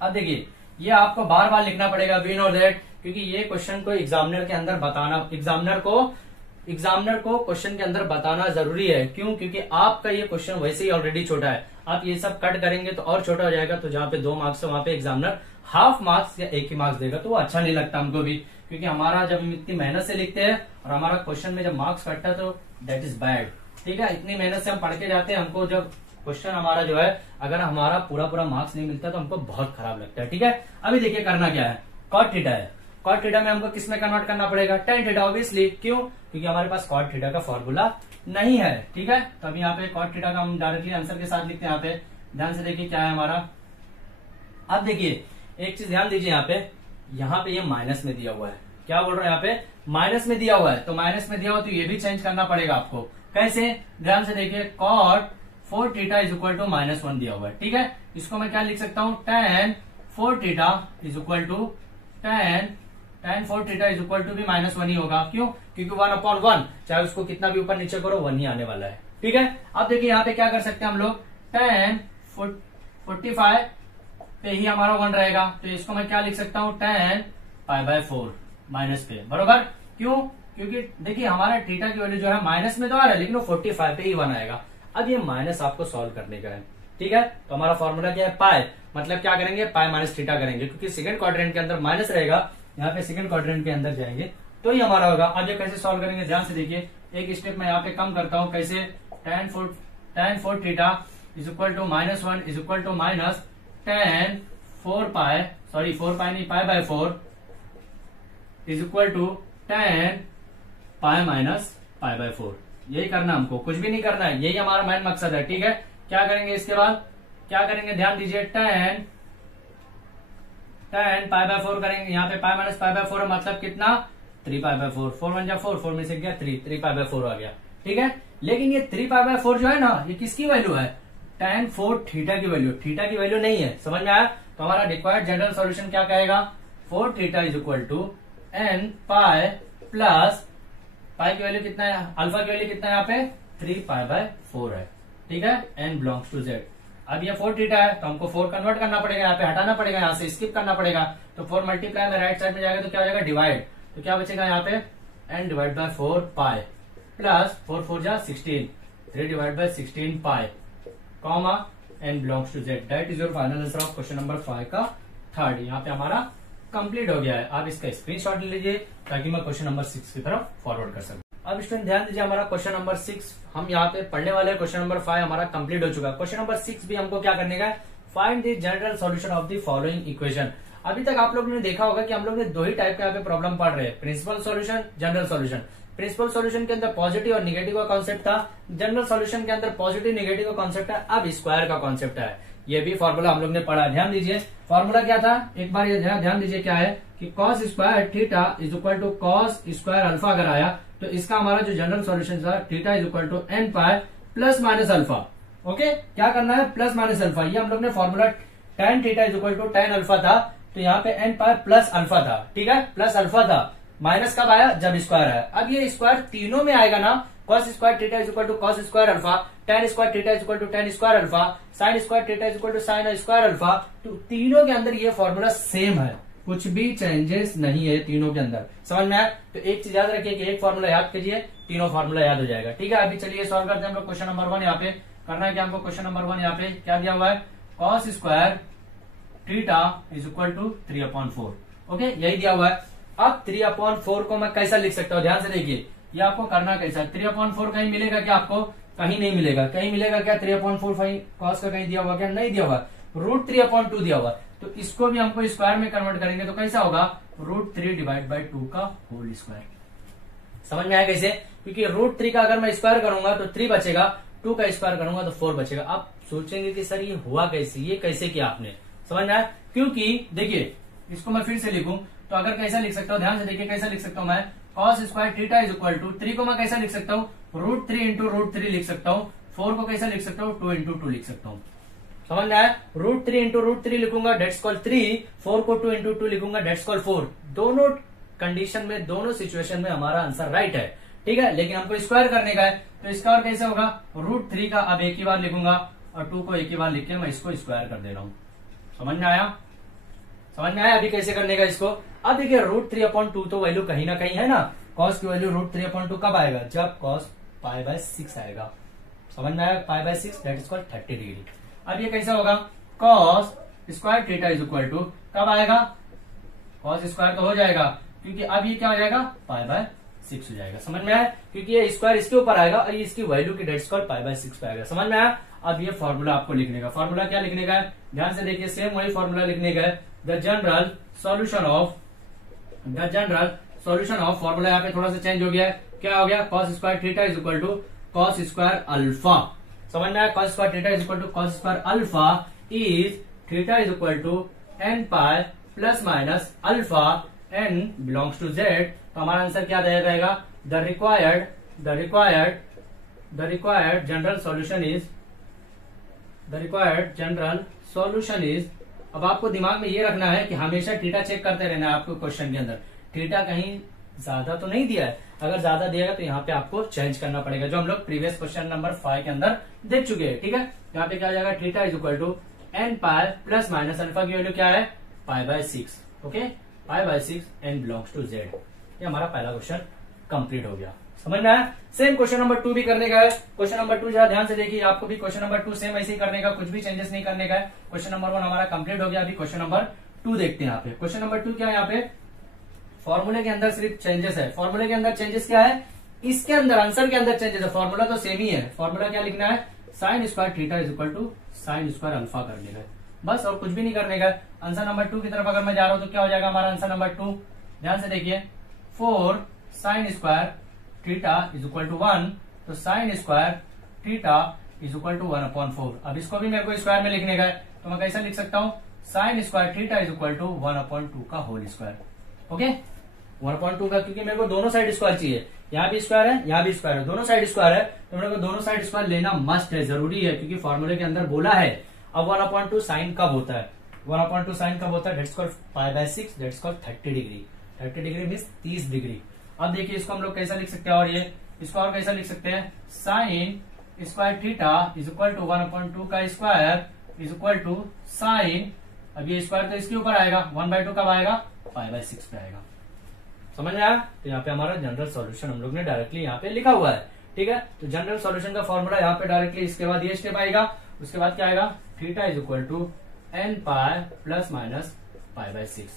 अब देखिए ये आपको बार बार लिखना पड़ेगा, वी नो दैट, क्योंकि ये क्वेश्चन को एग्जामिनर के अंदर बताना, एग्जामिनर को एग्जामिनर को क्वेश्चन के अंदर बताना जरूरी है। क्यों? क्योंकि आपका ये क्वेश्चन वैसे ही ऑलरेडी छोटा है, आप ये सब कट करेंगे तो और छोटा हो जाएगा। तो जहाँ पे 2 मार्क्स है वहां पे एग्जामिनर हाफ मार्क्स या 1 ही मार्क्स देगा, तो वो अच्छा नहीं लगता हमको भी। क्योंकि हमारा जब हम इतनी मेहनत से लिखते हैं और हमारा क्वेश्चन में जब मार्क्स कटता है तो दैट इज बैड। ठीक है, इतनी मेहनत से हम पढ़ के जाते हैं, हमको जब क्वेश्चन हमारा जो है अगर हमारा पूरा मार्क्स नहीं मिलता तो हमको बहुत खराब लगता है। ठीक है, अभी देखिए करना क्या है। कॉट थीटा है, कॉट थीटा में हमको किस में कन्वर्ट करना पड़ेगा? Tan theta obviously. क्यों? क्योंकि हमारे पास कॉट थीटा का फॉर्मूला नहीं है। ठीक है, तो अभी यहाँ पे कॉट थीटा का हम डायरेक्टली आंसर के साथ लिखते हैं। यहाँ पे ध्यान से देखिए क्या है हमारा। अब देखिए एक चीज ध्यान दीजिए, यहाँ पे ये माइनस में दिया हुआ है। क्या बोल रहा है? यहाँ पे माइनस में दिया हुआ है, तो माइनस में दिया हुआ तो ये भी चेंज करना पड़ेगा आपको। कैसे? ध्यान से देखिए, cot 4 theta is equal to -1 दिया हुआ है। ठीक है, इसको मैं क्या लिख सकता हूँ? tan 4 theta is equal to tan 4 theta is equal to भी -1 ही होगा। क्यों? क्योंकि 1/1 चाहे उसको कितना भी ऊपर नीचे करो 1 ही आने वाला है। ठीक है, अब देखिए यहाँ पे क्या कर सकते हैं हम लोग, tan 45 पे ही हमारा 1 रहेगा, तो इसको मैं क्या लिख सकता हूँ? tan π/4 माइनस पे, बरोबर। क्यों? क्योंकि देखिए हमारा थीटा की वैल्यू जो है माइनस में तो आ रहा है, लेकिन वो 45 पे ही 1 आएगा। अब ये माइनस आपको सॉल्व करने का है। ठीक है, तो हमारा फॉर्मूला क्या है? पाई, मतलब क्या करेंगे? पाई माइनस थीटा करेंगे, क्योंकि सेकंड क्वाड्रेंट के अंदर माइनस रहेगा, यहाँ पे सेकंड क्वाड्रेंट के अंदर जाएंगे तो ही हमारा होगा। अब ये कैसे सॉल्व करेंगे? ध्यान से देखिए, एक स्टेप मैं यहाँ पे कम करता हूँ। कैसे? tan 4 theta is equal to -1 is equal to minus tan 4 pi, sorry 4 pi नहीं, π/4 is equal to tan pi minus π/4। यही करना हमको, कुछ भी नहीं करना है, यही हमारा मेन मकसद है। ठीक है, क्या करेंगे इसके बाद? क्या करेंगे? ध्यान दीजिए, tan π/4 करेंगे। यहाँ पे पाई माइनस π/4 मतलब कितना? 3π/4, 4 1 जा 4, 4 में से गया 3π/4 आ गया। ठीक है, लेकिन ये 3π/4 जो है ना, ये किसकी वैल्यू है? tan 4 थीटा की वैल्यू, थीटा की वैल्यू नहीं है। समझ में आया? तो हमारा रिक्वायर्ड जनरल सॉल्यूशन क्या कहेगा? 4 theta is equal to n pi plus pi की वैल्यू कितना है? अल्फा की वैल्यू कितना है यहाँ पे? 3π/4 है। ठीक है, n बिलोंग्स टू z। अब ये 4 थीटा है तो हमको 4 कन्वर्ट करना पड़ेगा, यहाँ पे हटाना पड़ेगा, यहाँ से स्किप करना पड़ेगा। तो 4 मल्टीप्लाई में राइट साइड में जाएगा तो क्या हो जाएगा? डिवाइड। तो क्या बचेगा यहाँ पे? n divide by 4 pi plus 4 4 जा 16, 3 divide by 16 pi comma n belongs to z। That is your final answer of question number 5 का थर्ड। यहाँ पे हमारा कंप्लीट हो गया है। आप इसका स्क्रीनशॉट ले लीजिए ताकि मैं क्वेश्चन नंबर 6 की तरफ फॉरवर्ड कर सकूं। अब स्टूडेंट ध्यान दीजिए, हमारा क्वेश्चन नंबर 6 हम यहाँ पे पढ़ने वाले हैं। क्वेश्चन नंबर 5 हमारा कंप्लीट हो चुका है। क्वेश्चन नंबर 6 भी हमको क्या करने का है? Find the general solution of the following equation. अभी तक आप लोगों ने देखा होगा कि हम लोग ने 2 ही टाइप का यहाँ पे प्रॉब्लम पढ़ रहे हैं, principal solution, general solution. Principal solution के अंदर पॉजिटिव और निगेटिव का कॉन्सेप्ट था, जनरल सॉल्यूशन के अंदर पॉजिटिव निगेटिव का कॉन्सेप्ट है, अब स्क्वायर का कॉन्सेप्ट है। ये भी फॉर्मूला हम लोग ने पढ़ा। ध्यान दीजिए फॉर्मूला क्या था, एक बार ये ध्यान दीजिए क्या है कि cos square theta is equal to cos square alpha अगर आया तो इसका हमारा जो जनरल सॉल्यूशन था theta is equal to n pi plus minus alpha. Okay, क्या करना है? Plus minus alpha. ये हम लोग ने formula tan theta is equal to tan alpha था, तो यहाँ पे n पाई प्लस अल्फा था। ठीक है, प्लस अल्फा था, माइनस कब आया? जब स्क्वायर आया। अब ये स्क्वायर तीनों में आएगा ना, cos square theta is equal to cos square alpha, tan square theta is equal to tan square alpha, sine square theta is equal to sine square alpha. तो तीनों के अंदर ये फॉर्मूला सेम है, कुछ भी चेंजेस नहीं है तीनों के अंदर। समझ में आया? तो एक चीज याद रखिए कि एक फॉर्मूला याद कीजिए, तीनों फॉर्मूला याद हो जाएगा। ठीक है, अभी चलिए सॉल्व करते हैं हम लोग क्वेश्चन नंबर 1। यहाँ पे करना है क्या हमको? क्वेश्चन नंबर 1 यहाँ पे क्या दिया हुआ है? Cos square theta is equal to 3/4। Okay, यही दिया हुआ है। अब 3/4 को मैं कैसा लिख सकता हूँ? ध्यान से देखिए, ये आपको करना कैसा? 3/4 कहीं मिलेगा क्या आपको? कहीं नहीं मिलेगा। कहीं मिलेगा क्या 3/4? कॉस का कहीं दिया हुआ क्या? नहीं दिया हुआ। √3/2 दिया हुआ, तो इसको भी हमको स्क्वायर में कन्वर्ट करेंगे तो कैसा होगा? √3 डिवाइड बाई 2 का होल स्क्वायर। समझ में आया कैसे? क्योंकि √3 का अगर मैं स्क्वायर करूंगा तो 3 बचेगा, 2 का स्क्वायर करूंगा तो 4 बचेगा। आप सोचेंगे कि सर ये हुआ कैसे, ये कैसे किया आपने? समझ में आया? क्योंकि देखिए इसको मैं फिर से लिखूं तो अगर कैसा लिख सकता हूँ, ध्यान से देखिए कैसा लिख सकता हूँ मैं, cos square theta is equal to 3 को मैं कैसा लिख सकता हूँ? √3 इंटू √3 लिख सकता हूँ। 4 को कैसा लिख सकता हूँ? 2 इंटू 2 लिख सकता हूँ। समझ में आया? √3 इंटू √3 लिखूंगा डेट्स कॉल 3, 4 को 2 इंटू 2 लिखूंगा डेट्स कॉल 4। दोनों कंडीशन में, दोनों सिचुएशन में हमारा आंसर राइट है। ठीक है, लेकिन हमको स्क्वायर करने का है तो स्क्वायर कैसे होगा? √3 का अब एक ही बार लिखूंगा और 2 को एक ही बार लिख के मैं इसको स्क्वायर कर दे रहा हूँ। समझ में आया? समझ में आया अभी कैसे करने का इसको? अब देखिए √3/2 तो वैल्यू कहीं ना कहीं है ना, कॉस की वैल्यू √3/2 कब आएगा, जब कॉस π/6 आएगा। समझ में आया, π/6 दैट इज कॉल्ड 30 डिग्री। अब ये कैसा होगा, cos square theta is equal to कब आएगा, कॉस स्क्वायर तो हो जाएगा क्योंकि अब ये क्या हो जाएगा, π/6 हो जाएगा। समझ में आया, क्योंकि ये स्क्वायर इसके ऊपर आएगा और ये इसकी वैल्यू की दैट इज कॉल्ड π/6 पे आएगा। समझ में आया। अब ये फॉर्मूला आपको लिखने का, फॉर्मूला क्या लिखने का है, ध्यान से देखिए, सेम वही फॉर्मूला लिखने का है, the general solution of formula यहाँ पे थोड़ा सा चेंज हो गया है, क्या हो गया, cos square theta is equal to cos square alpha. समझ में आया, cos square theta is equal to cos square alpha is theta is equal to n pi plus minus alpha n belongs to z। तो हमारा answer क्या रहेगा, the required general solution is. अब आपको दिमाग में ये रखना है कि हमेशा थीटा चेक करते रहना है आपको क्वेश्चन के अंदर, थीटा कहीं ज्यादा तो नहीं दिया है, अगर ज्यादा दिया है तो यहाँ पे आपको चेंज करना पड़ेगा, जो हम लोग प्रीवियस क्वेश्चन नंबर 5 के अंदर देख चुके हैं। ठीक है, यहाँ पे क्या हो जाएगा, theta is equal to n pi plus minus alpha की वैल्यू क्या है, π/6। Okay, π/6 n belongs to z। ये हमारा पहला क्वेश्चन कंप्लीट हो गया। समझ में आया। सेम क्वेश्चन नंबर 2 भी करने का है। क्वेश्चन नंबर 2 जरा ध्यान से देखिए, आपको भी क्वेश्चन नंबर 2 सेम ऐसे ही करने का, कुछ भी चेंजेस नहीं करने का है। क्वेश्चन नंबर 1 हमारा कंप्लीट हो गया, अभी क्वेश्चन नंबर 2 देखते हैं। यहाँ पे क्वेश्चन नंबर 2 क्या है, यहाँ पे फॉर्मूले के अंदर सिर्फ चेंजेस है। फॉर्मूले के अंदर चेंजेस क्या है, इसके अंदर आंसर के अंदर चेंजेस है, फॉर्मूला तो सेम ही है। फॉर्मूला क्या लिखना है, sine square theta is equal to sine square alpha कर लेगा, बस, और कुछ भी नहीं करने का। आंसर नंबर 2 की तरफ अगर मैं जा रहा हूं तो क्या हो जाएगा हमारा आंसर नंबर 2, ध्यान से देखिए, 4 sine square theta is equal to 1, तो sine square theta is equal to 1/4। अब इसको भी मेरे को स्क्वायर में लिखने का है, तो मैं कैसा लिख सकता हूं, sine square theta is equal to 1/2 का होल स्क्वायर। ओके, 1/2 का, क्योंकि मेरे को दोनों साइड स्क्वायर चाहिए, यहाँ भी स्क्वायर है, यहाँ भी स्क्वायर है, दोनों साइड स्क्वायर है, तो मेरे को दोनों साइड स्क्वायर लेना मस्ट है, जरूरी है, क्योंकि फॉर्मूले के अंदर बोला है। अब 1/2 साइन कब होता है, 1/2 साइन कब होता है, that's called π/6, that's called 30 degree. 30 degree means 30 degree. अब देखिए इसको हम लोग कैसा लिख सकते हैं, और ये इसको और कैसा लिख सकते हैं, sine square theta is equal to 1/2 का square is equal to sine, अब ये स्क्वायर तो इसके ऊपर आएगा, 1/2 कब आएगा, π/6 पे आएगा। समझ में आया। तो यहाँ पे हमारा जनरल सॉल्यूशन हम लोग ने डायरेक्टली यहाँ पे लिखा हुआ है। ठीक है, तो जनरल सॉल्यूशन का फॉर्मूला यहाँ पे डायरेक्टली, इसके बाद ये स्टेप आएगा, उसके बाद क्या आएगा, theta is equal to n pi plus minus π/6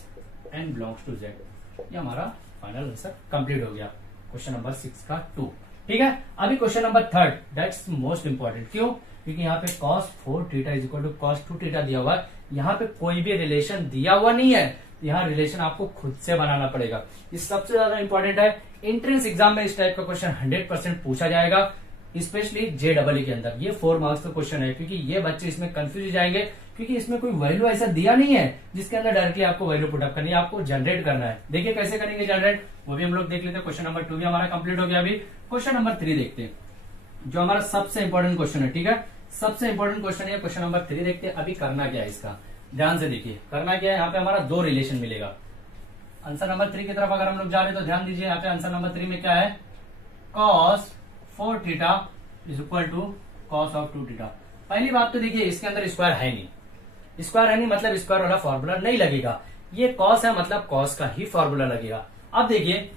n belongs to z। ये हमारा फाइनल आंसर कंप्लीट हो गया क्वेश्चन नंबर 6 का 2। ठीक है, अभी question number 3 that's most important. क्यों, क्योंकि यहाँ पे cos 4 theta is equal to cos 2 theta दिया हुआ है, यहाँ पे कोई भी रिलेशन दिया हुआ नहीं है, यहाँ रिलेशन आपको खुद से बनाना पड़ेगा। ये सबसे ज्यादा इंपॉर्टेंट है, एंट्रेंस एग्जाम में इस टाइप का क्वेश्चन 100% पूछा जाएगा, स्पेशली JEE के अंदर। ये 4 मार्क्स का क्वेश्चन है, क्योंकि ये बच्चे इसमें कंफ्यूज हो जाएंगे, क्योंकि इसमें कोई वैल्यू ऐसा दिया नहीं है जिसके अंदर डायरेक्टली आपको वैल्यू पुटअप करनी है, आपको जनरेट करना है। देखिए कैसे करेंगे जनरेट, वो भी हम लोग देख लेते हैं। क्वेश्चन नंबर 2 भी हमारा कंप्लीट हो गया। अभी क्वेश्चन नंबर 3 देखते हैं, जो हमारा सबसे इंपॉर्टेंट क्वेश्चन है। ठीक है, सबसे इंपॉर्टेंट क्वेश्चन है क्वेश्चन नंबर 3 देखते हैं। अभी करना क्या है इसका, ध्यान से देखिए, करना क्या है, यहाँ पे हमारा 2 रिलेशन मिलेगा। आंसर नंबर 3 की तरफ अगर हम लोग जा रहे हैं तो ध्यान दीजिए, यहाँ पे आंसर नंबर 3 में क्या है, cos 4 theta is equal to cos of 2 theta. पहली बात तो देखिए, इसके अंदर स्क्वायर है नहीं, स्क्वायर है नहीं मतलब स्क्वायर वाला फॉर्मूला नहीं लगेगा। ये cos है मतलब cos का ही फॉर्मूला लगेगा। अब देखिए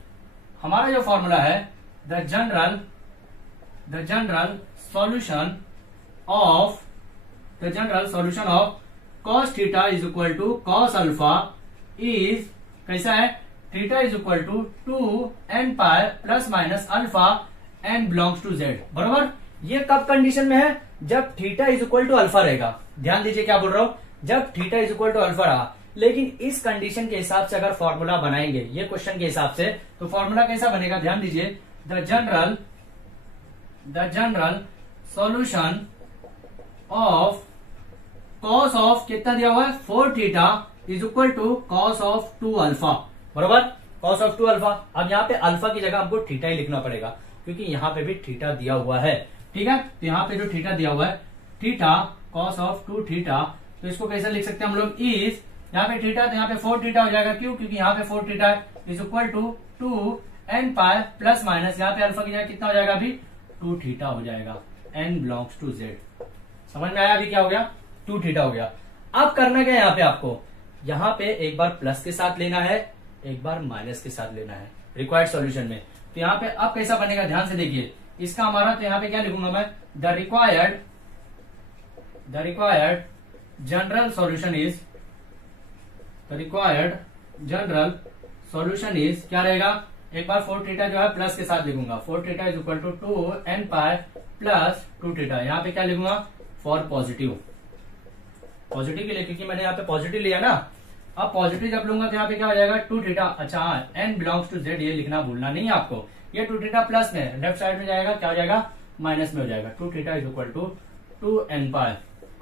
हमारा जो फॉर्मूला है, the general solution of cos theta is equal to cos alpha is कैसा है, theta is equal to 2n pi plus minus alpha n belongs to z। बरोबर, ये कब कंडीशन में है, जब theta is equal to alpha रहेगा। ध्यान दीजिए क्या बोल रहा हूं, जब theta is equal to alpha रहा। लेकिन इस कंडीशन के हिसाब से अगर फॉर्मूला बनाएंगे ये क्वेश्चन के हिसाब से, तो फॉर्मूला कैसा बनेगा, ध्यान दीजिए, the general solution of cos of कितना दिया हुआ है, 4 theta is equal to cos of 2 alpha. बरोबर, cos ऑफ 2 अल्फा। अब यहाँ पे अल्फा की जगह हमको थीटा ही लिखना पड़ेगा, क्योंकि यहाँ पे भी थीटा दिया हुआ है। ठीक है, तो यहाँ पे जो थीटा दिया हुआ है, थीटा cos ऑफ 2 थीटा, तो इसको कैसे लिख सकते हैं हम लोग, इज, यहाँ पे थीटा तो यहाँ पे 4 थीटा हो जाएगा। क्यों, क्योंकि यहाँ पे 4 थीटा है, is equal to 2n pi plus minus, यहाँ पे अल्फा की जगह कितना हो जाएगा, अभी 2 थीटा हो जाएगा, n बिलोंग्स टू z। समझ में आया, अभी क्या हो गया, 2 थीटा हो गया। अब करना क्या है, यहाँ पे आपको, यहाँ पे एक बार प्लस के साथ लेना है, एक बार माइनस के साथ लेना है। रिक्वायर्ड सॉल्यूशन में। तो यहाँ पे अब कैसा बनेगा ध्यान से देखिए, इसका हमारा तो यहाँ पे क्या लिखूंगा मैं, the required general solution is, the required general solution is क्या रहेगा, एक बार 4 थीटा जो है प्लस के साथ लिखूंगा, 4 theta is equal to 2n pi plus 2 theta. यहाँ पे क्या लिखूंगा, फॉर पॉजिटिव के लिए, क्योंकि मैंने यहाँ पे पॉजिटिव लिया ना। अब पॉजिटिव जब लूंगा तो यहाँ पे क्या हो जाएगा 2 थीटा। अच्छा हाँ, n बिलोंग्स टू z ये लिखना भूलना नहीं है आपको। ये 2 थीटा प्लस में लेफ्ट साइड में जाएगा, क्या हो जाएगा, माइनस में हो जाएगा। 2 theta is equal to 2n pi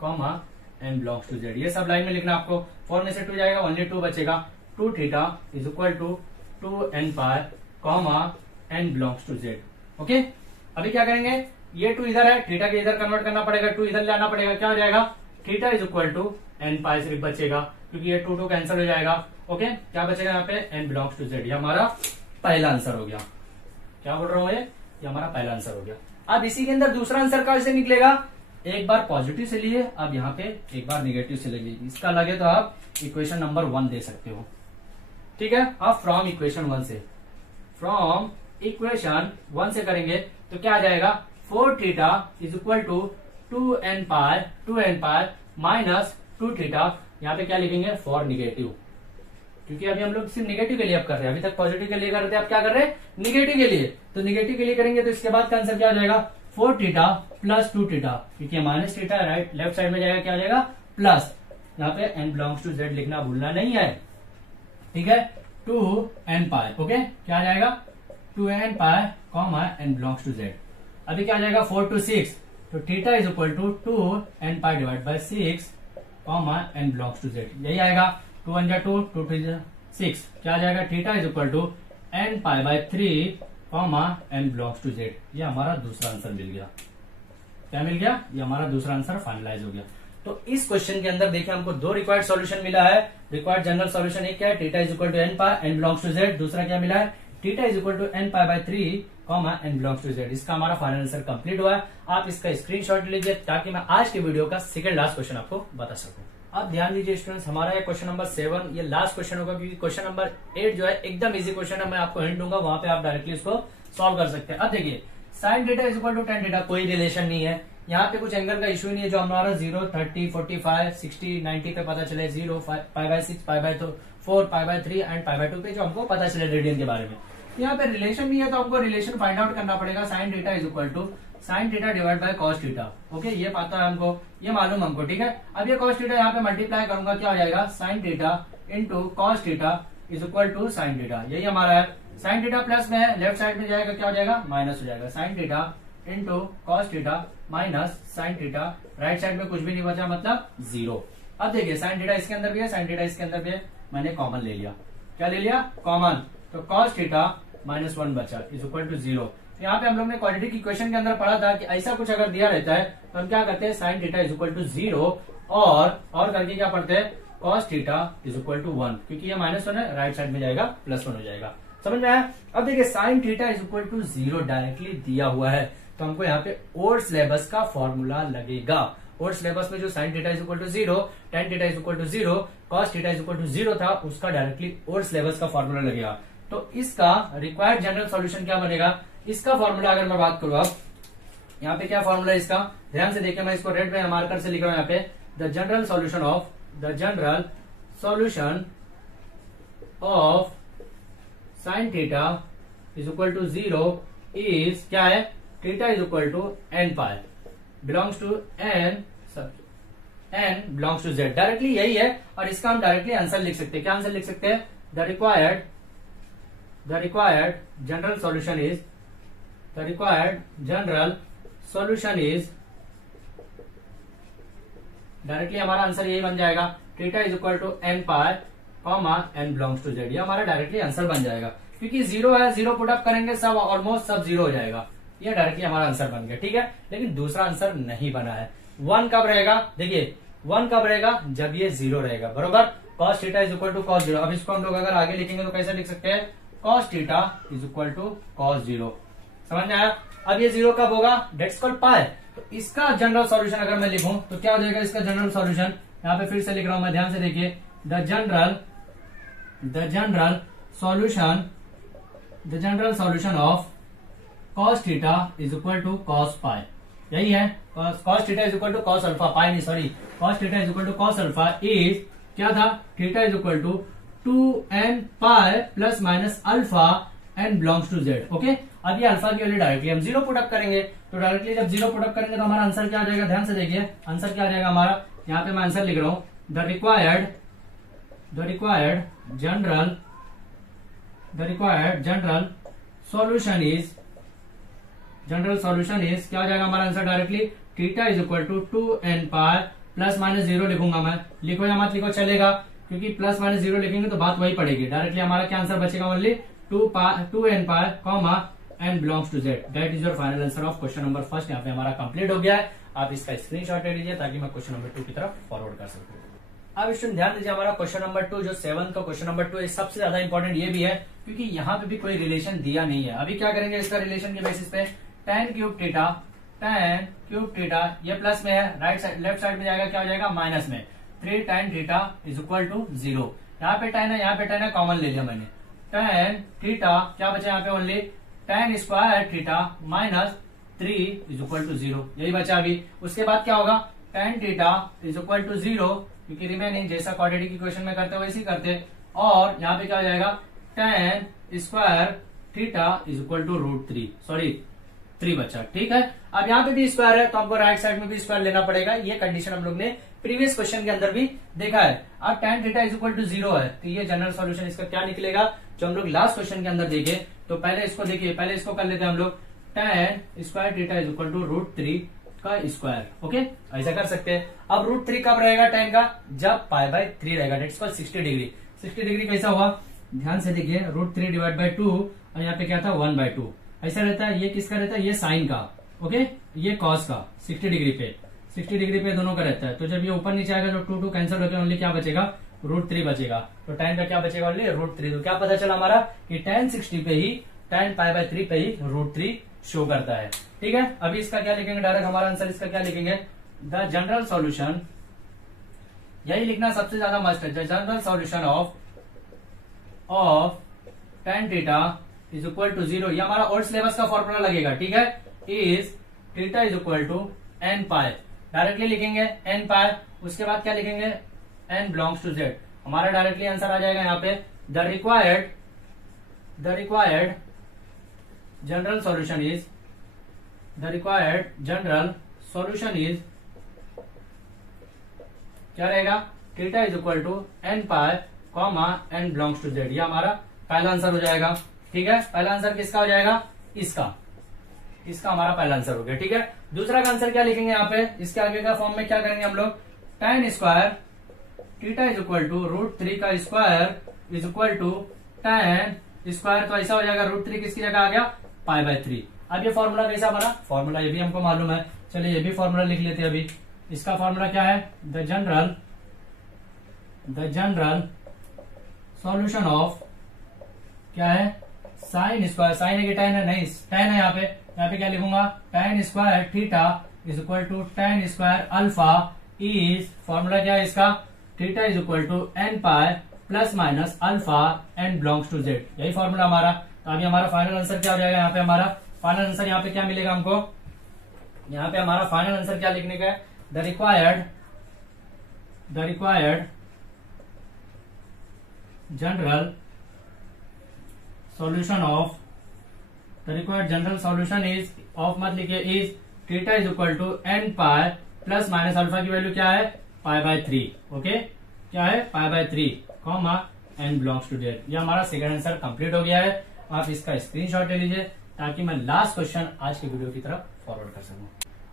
comma n belongs to z, ये सब लाइन में लिखना आपको। 4 में से 2 जाएगा, ओनली 2 बचेगा। 2 theta is equal to 2n pi comma n belongs to z। Okay, अभी क्या करेंगे, ये 2 इधर है, थीटा के इधर कन्वर्ट करना पड़ेगा, 2 इधर लाना पड़ेगा, क्या हो जाएगा, theta is equal to n pi सिर्फ बचेगा, क्योंकि ये 2 कैंसिल हो जाएगा। ओके, क्या बचेगा यहाँ पे, n बिलोंग्स टू z। ये हमारा पहला आंसर हो गया। क्या बोल रहा हूँ, ये हमारा पहला आंसर हो गया। अब इसी के अंदर दूसरा आंसर कैसे निकलेगा, एक बार पॉजिटिव से लिए, अब यहाँ पे एक बार निगेटिव से लिए। इसका लगे तो आप इक्वेशन नंबर 1 दे सकते हो। ठीक है, अब फ्रॉम इक्वेशन 1 से करेंगे तो क्या आ जाएगा, 4 theta is equal to 2n pi minus 2 theta. यहाँ पे क्या लिखेंगे, फॉर निगेटिव, क्योंकि अभी हम लोग सिर्फ निगेटिव के लिए अब कर रहे हैं, अभी तक पॉजिटिव के लिए कर रहे थे, अब क्या कर रहे हैं, निगेटिव के लिए। तो निगेटिव के लिए करेंगे तो इसके बाद का आंसर क्या हो जाएगा, 4 थीटा प्लस 2 थीटा, क्योंकि minus theta right left side में जाएगा, क्या हो जाएगा, प्लस। यहाँ पे n बिलोंग्स टू z लिखना भूलना नहीं है। ठीक है, 2n पाई। ओके, क्या आ जाएगा, 2n pi comma n belongs to z। अभी क्या आ जाएगा, 4 to 6, तो theta is equal to 2n pi divide by 6 comma n belongs to z। यही आएगा, 2 1 जा 2, 2 3 जा 6, क्या आ जाएगा, theta is equal to n pi by 3 comma n belongs to z। ये हमारा दूसरा आंसर मिल गया। क्या मिल गया, ये हमारा दूसरा आंसर फाइनलाइज हो गया। तो इस क्वेश्चन के अंदर देखिए हमको 2 रिक्वायर्ड सॉल्यूशन मिला है। रिक्वायर्ड जनरल सॉल्यूशन एक क्या है, theta is equal to n pi n belongs to z। दूसरा क्या मिला है, theta is equal to n pi by 3 comma n belongs to z। इसका हमारा फाइनल आंसर कंप्लीट हुआ है। आप इसका स्क्रीनशॉट लीजिए ताकि मैं आज की वीडियो का सेकंड लास्ट क्वेश्चन आपको बता सकूं। अब ध्यान दीजिए स्टूडेंट्स, हमारा ये क्वेश्चन नंबर 7 ये लास्ट क्वेश्चन होगा, क्योंकि क्वेश्चन नंबर 8 जो है एकदम इजी क्वेश्चन है। मैं आपको हिंट दूंगा, वहां पे आप डायरेक्टली इसको सॉल्व कर सकते हैं। अब देखिए, sine theta is equal to tan theta, कोई रिलेशन नहीं है। यहाँ पे कुछ एंगल का इश्यू नहीं है, जो हमारा 0 30 45 60 90 पे पता चले, 0 pi by 6 pi by 4 pi by 3 and pi by 2 पे जो हमको पता चले रेडियन के बारे में। यहाँ पे रिलेशन नहीं है, तो हमको रिलेशन फाइंड आउट करना पड़ेगा। Sine theta is equal to sine theta divide by cos theta. Okay, ये पता है हमको, ये मालूम हमको। ठीक है, अब ये कॉस थीटा यहाँ पे मल्टीप्लाई करूंगा, क्या हो जाएगा, sine theta into cos theta is equal to sine theta. यही हमारा है। साइन थीटा प्लस में है, लेफ्ट साइड में जाएगा, क्या हो जाएगा, माइनस हो जाएगा। Sine theta into cos theta minus sine theta, right side में कुछ भी नहीं बचा, मतलब 0। अब देखिए, साइन थीटा इसके अंदर भी है, साइन थीटा इसके अंदर भी है, मैंने कॉमन ले लिया। क्या ले लिया, कॉमन। तो कॉस थीटा माइनस 1 बचा इज इक्वल टू 0। यहाँ पे हम लोग ने क्वाड्रेटिक इक्वेशन के अंदर पढ़ा था कि ऐसा कुछ अगर दिया रहता है तो हम क्या करते हैं, sine theta is equal to 0 और करके क्या पढ़ते हैं, cos theta is equal to 1, क्योंकि ये -1 है, राइट साइड में जाएगा +1 हो जाएगा। समझ में आया। अब देखिए, sine theta is equal to 0 directly दिया हुआ है, तो हमको यहाँ पे ओड सिलेबस का फॉर्मूला लगेगा। ओड सिलेबस में जो sine theta is equal to 0, tan theta is equal to 0, cos theta is equal to 0 था, उसका डायरेक्टली ओड सिलेबस का फॉर्मूला लगेगा। तो इसका रिक्वायर्ड जनरल सॉल्यूशन क्या बनेगा, इसका फॉर्मूला अगर मैं बात करूं, अब यहाँ पे क्या फॉर्मूला है इसका, ध्यान से देखिए, मैं इसको रेड में मार्कर से लिख रहा हूं यहाँ पे, the general solution of sine theta is equal to 0 is क्या है, theta is equal to n pi belongs to n belongs to z। Directly यही है, और इसका हम डायरेक्टली आंसर लिख सकते हैं। क्या आंसर लिख सकते हैं, the required general solution is directly हमारा आंसर यही बन जाएगा, theta is equal to n pi comma n belongs to z। ये हमारा डायरेक्टली आंसर बन जाएगा, क्योंकि 0 है, 0 पुट अप करेंगे सब ऑलमोस्ट सब 0 हो जाएगा। ये डायरेक्टली हमारा आंसर बन गया। ठीक है, लेकिन दूसरा आंसर नहीं बना है। 1 कब रहेगा, देखिए 1 कब रहेगा, जब ये 0 रहेगा, बरोबर। Cos theta is equal to cos 0। अब इसको हम लोग अगर आगे लिखेंगे तो कैसे लिख सकते हैं, cos theta is equal to cos 0। समझ में आया। अब ये 0 कब होगा, डेट्स कॉल्ड पाई। तो इसका जनरल सॉल्यूशन अगर मैं लिखूं तो क्या हो जाएगा, इसका जनरल सॉल्यूशन यहाँ पे फिर से लिख रहा हूं मैं, ध्यान से देखिए, the general solution the general solution of cos theta is equal to cos pi, यही है cos theta is equal to cos alpha, pi नहीं sorry, cos theta is equal to cos alpha is क्या था, theta is equal to 2n pi plus minus alpha n belongs to z। Okay, अब ये alpha की value directly हम zero put up करेंगे, तो directly जब जीरो पुट अप करेंगे तो हमारा आंसर क्या आ जाएगा, ध्यान से देखिए आंसर क्या आ जाएगा हमारा, यहाँ पे मैं आंसर लिख रहा हूं, the required general solution is क्या हो जाएगा हमारा answer, directly theta is equal to 2n pi plus minus zero लिखूंगा मैं, लिखो या मत लिखो चलेगा, क्योंकि प्लस माइनस जीरो लिखेंगे तो बात वही पड़ेगी, डायरेक्टली हमारा क्या आंसर बचेगा, only 2n pi comma n belongs to z। That is your final answer of question number first. यहाँ पे हमारा कंप्लीट हो गया है, आप इसका स्क्रीनशॉट ले लीजिए ताकि मैं क्वेश्चन नंबर 2 की तरफ फॉरवर्ड कर सकूं। अब स्टूडेंट ध्यान दीजिए, हमारा क्वेश्चन नंबर 2 जो 7 का क्वेश्चन नंबर 2 है, सबसे ज्यादा इंपॉर्टेंट ये भी है क्योंकि यहाँ पे भी कोई रिलेशन दिया नहीं है। अभी क्या करेंगे इसका रिलेशन के बेसिस पे, tan क्यूब थीटा ये प्लस में है, राइट साइड लेफ्ट साइड में जाएगा क्या हो जाएगा माइनस में, 3 tan theta is equal to 0। यहाँ पे tan है, यहाँ पे tan है, कॉमन ले लिया मैंने, tan थीटा क्या बचा यहाँ पे, only tan square theta minus 3 is equal to 0, यही बचा अभी। उसके बाद क्या होगा, tan theta is equal to 0, क्योंकि रिमेनिंग जैसा क्वाड्रेटिक इक्वेशन में करते वैसे ही करते, और यहाँ पे क्या हो जाएगा, tan square theta is equal to √3, sorry 3 बचा, ठीक है। अब यहाँ पे भी स्क्वायर है तो हमको राइट साइड में भी स्क्वायर लेना पड़ेगा, ये कंडीशन हम लोग ने प्रीवियस क्वेश्चन के अंदर भी देखा है। अब tan theta is equal to 0 है तो ये जनरल सॉल्यूशन इसका क्या निकलेगा, जो हम लोग लास्ट क्वेश्चन के अंदर देखे, तो पहले इसको देखिए, पहले इसको कर लेते हैं हम लोग, tan square theta is equal to √3 का स्क्वायर। ओके, ऐसा कर सकते हैं। अब √3 कब रहेगा tan का, जब π/3 रहेगा, डेट्स कॉल्ड 60 डिग्री। 60 डिग्री कैसा हुआ, ध्यान से देखिए, √3 डिवाइड बाई 2 और यहाँ पे क्या था 1/2, ऐसा रहता है। ये किसका रहता है, ये साइन का, ओके, ये कॉस का, 60 डिग्री पे दोनों का रहता है। तो जब ये ऊपर नीचे आएगा तो 2 कैंसिल होकर ओनली क्या बचेगा, √3 बचेगा। तो tan का क्या बचेगा, ओनली √3। तो क्या पता चला हमारा कि tan 60 पे ही, tan π/3 पे ही √3 शो करता है, ठीक है। अभी इसका क्या लिखेंगे, डायरेक्ट हमारा आंसर इसका क्या लिखेंगे, द जनरल सॉल्यूशन, यही लिखना सबसे ज्यादा मस्ट है, the general solution of tan theta is equal to 0, ये हमारा ओल्ड सिलेबस का फॉर्मूला लगेगा, ठीक है। Is theta is equal to n pi, directly लिखेंगे n पाई, उसके बाद क्या लिखेंगे, n बिलोंग्स टू z। हमारा डायरेक्टली आंसर आ जाएगा यहाँ पे, the required general solution is क्या रहेगा, theta is equal to n pi comma n belongs to z। ये हमारा पहला आंसर हो जाएगा, ठीक है। पहला आंसर किसका हो जाएगा, इसका हमारा पहला आंसर हो गया, ठीक है। दूसरा का आंसर क्या लिखेंगे यहाँ पे, इसके आगे का फॉर्म में क्या करेंगे हम लोग, tan square theta is equal to √3 का square is equal to tan square, तो ऐसा हो जाएगा, √3 किसकी जगह आ गया, π/3। अब ये फॉर्मूला कैसा बना, फॉर्मूला ये भी हमको मालूम है, चलिए ये भी फॉर्मूला लिख लेते हैं। अभी इसका फॉर्मूला क्या है, द जनरल सॉल्यूशन ऑफ क्या है, साइन स्क्वायर, साइन है कि tan है, नहीं tan है। यहाँ पे क्या लिखूंगा, tan square theta is equal to tan square alpha is, formula क्या है इसका, theta is equal to n pi plus minus alpha n belongs to z, यही फॉर्मूला हमारा। तो अभी हमारा फाइनल आंसर क्या हो जाएगा, यहाँ पे हमारा फाइनल आंसर यहाँ पे क्या मिलेगा हमको, यहाँ पे हमारा फाइनल आंसर क्या लिखने का है, the required general solution is of, मत लिखिए, is theta is equal to n pi plus minus alpha की वैल्यू क्या है, π/3, ओके, क्या है π/3 comma n belongs to z। ये हमारा सेकंड आंसर कंप्लीट हो गया है। आप इसका स्क्रीनशॉट ले लीजिए ताकि मैं लास्ट क्वेश्चन आज की वीडियो की तरफ फॉरवर्ड कर सकूं।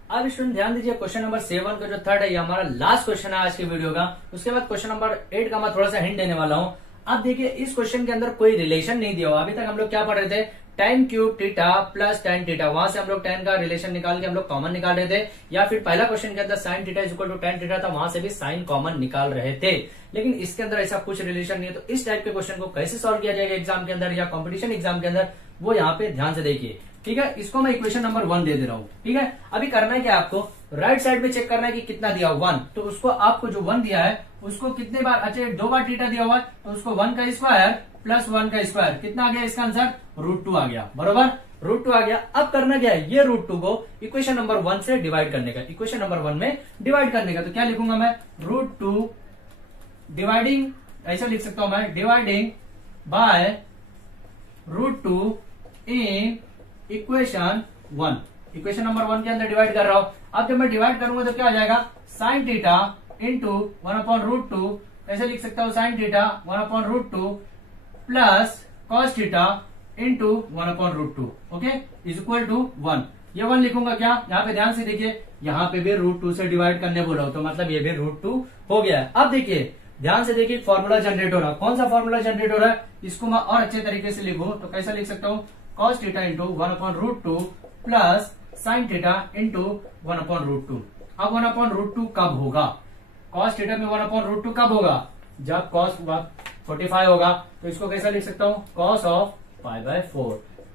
अब स्टूडेंट ध्यान दीजिए, क्वेश्चन नंबर 7 का जो थर्ड है, ये हमारा लास्ट क्वेश्चन है आज की वीडियो का। उसके बाद क्वेश्चन नंबर 8 का मैं थोड़ा सा हिंट देने वाला हूँ। अब देखिए, इस क्वेश्चन के अंदर कोई रिलेशन नहीं दिया हुआ। अभी तक हम लोग क्या पढ़ रहे थे, tan cube theta plus tan theta, वहां से हम लोग tan का रिलेशन निकाल के हम लोग कॉमन निकाल रहे थे, या फिर पहला क्वेश्चन के अंदर sin theta is equal to tan theta था, वहां से भी sin कॉमन निकाल रहे थे। लेकिन इसके अंदर ऐसा कुछ रिलेशन नहीं है। तो इस टाइप के क्वेश्चन को कैसे सॉल्व किया जाएगा एग्जाम के अंदर या कॉम्पिटिशन एग्जाम के अंदर, वो यहाँ पे ध्यान से देखिए, ठीक है। इसको मैं इक्वेशन नंबर 1 दे रहा हूँ, ठीक है। अभी करना है क्या, आपको राइट साइड में चेक करना है कि कितना दिया 1, तो उसको आपको जो 1 दिया है उसको कितने बार, अच्छा 2 बार थीटा दिया हुआ है तो उसको 1 का स्क्वायर प्लस 1 का स्क्वायर कितना आ गया इसका आंसर √2 आ गया, बरोबर √2 आ गया। अब करना क्या है, ये √2 को इक्वेशन नंबर 1 से डिवाइड करने का, इक्वेशन नंबर 1 में डिवाइड करने का। तो क्या लिखूंगा मैं, √2 डिवाइडिंग, ऐसा लिख सकता हूं मैं, dividing by √2 in equation 1, equation number 1 के अंदर डिवाइड कर रहा हूं। अब जब मैं डिवाइड करूंगा तो क्या आ जाएगा, साइन थीटा इंटू 1/√2, ऐसे लिख सकता हूं sine theta 1/√2 plus cos theta into 1/√2, okay, is equal to 1। ये 1 लिखूंगा क्या, यहाँ पे ध्यान से देखिए, यहाँ पे भी √2 से डिवाइड करने बोला हो तो मतलब ये भी √2 हो गया है। अब देखिए ध्यान से देखिए, फॉर्मूला जनरेट हो रहा है, कौन सा फॉर्मूला जनरेट हो रहा है, इसको मैं और अच्छे तरीके से लिखूं तो कैसा लिख सकता हूं, cos theta into 1/√2 plus sine theta into 1/√2। अब 1/√2 कब होगा, कॉस थीटा में 1/√2 कब होगा, जब कॉस 45 होगा, तो इसको कैसा लिख सकता हूं, cos of π/4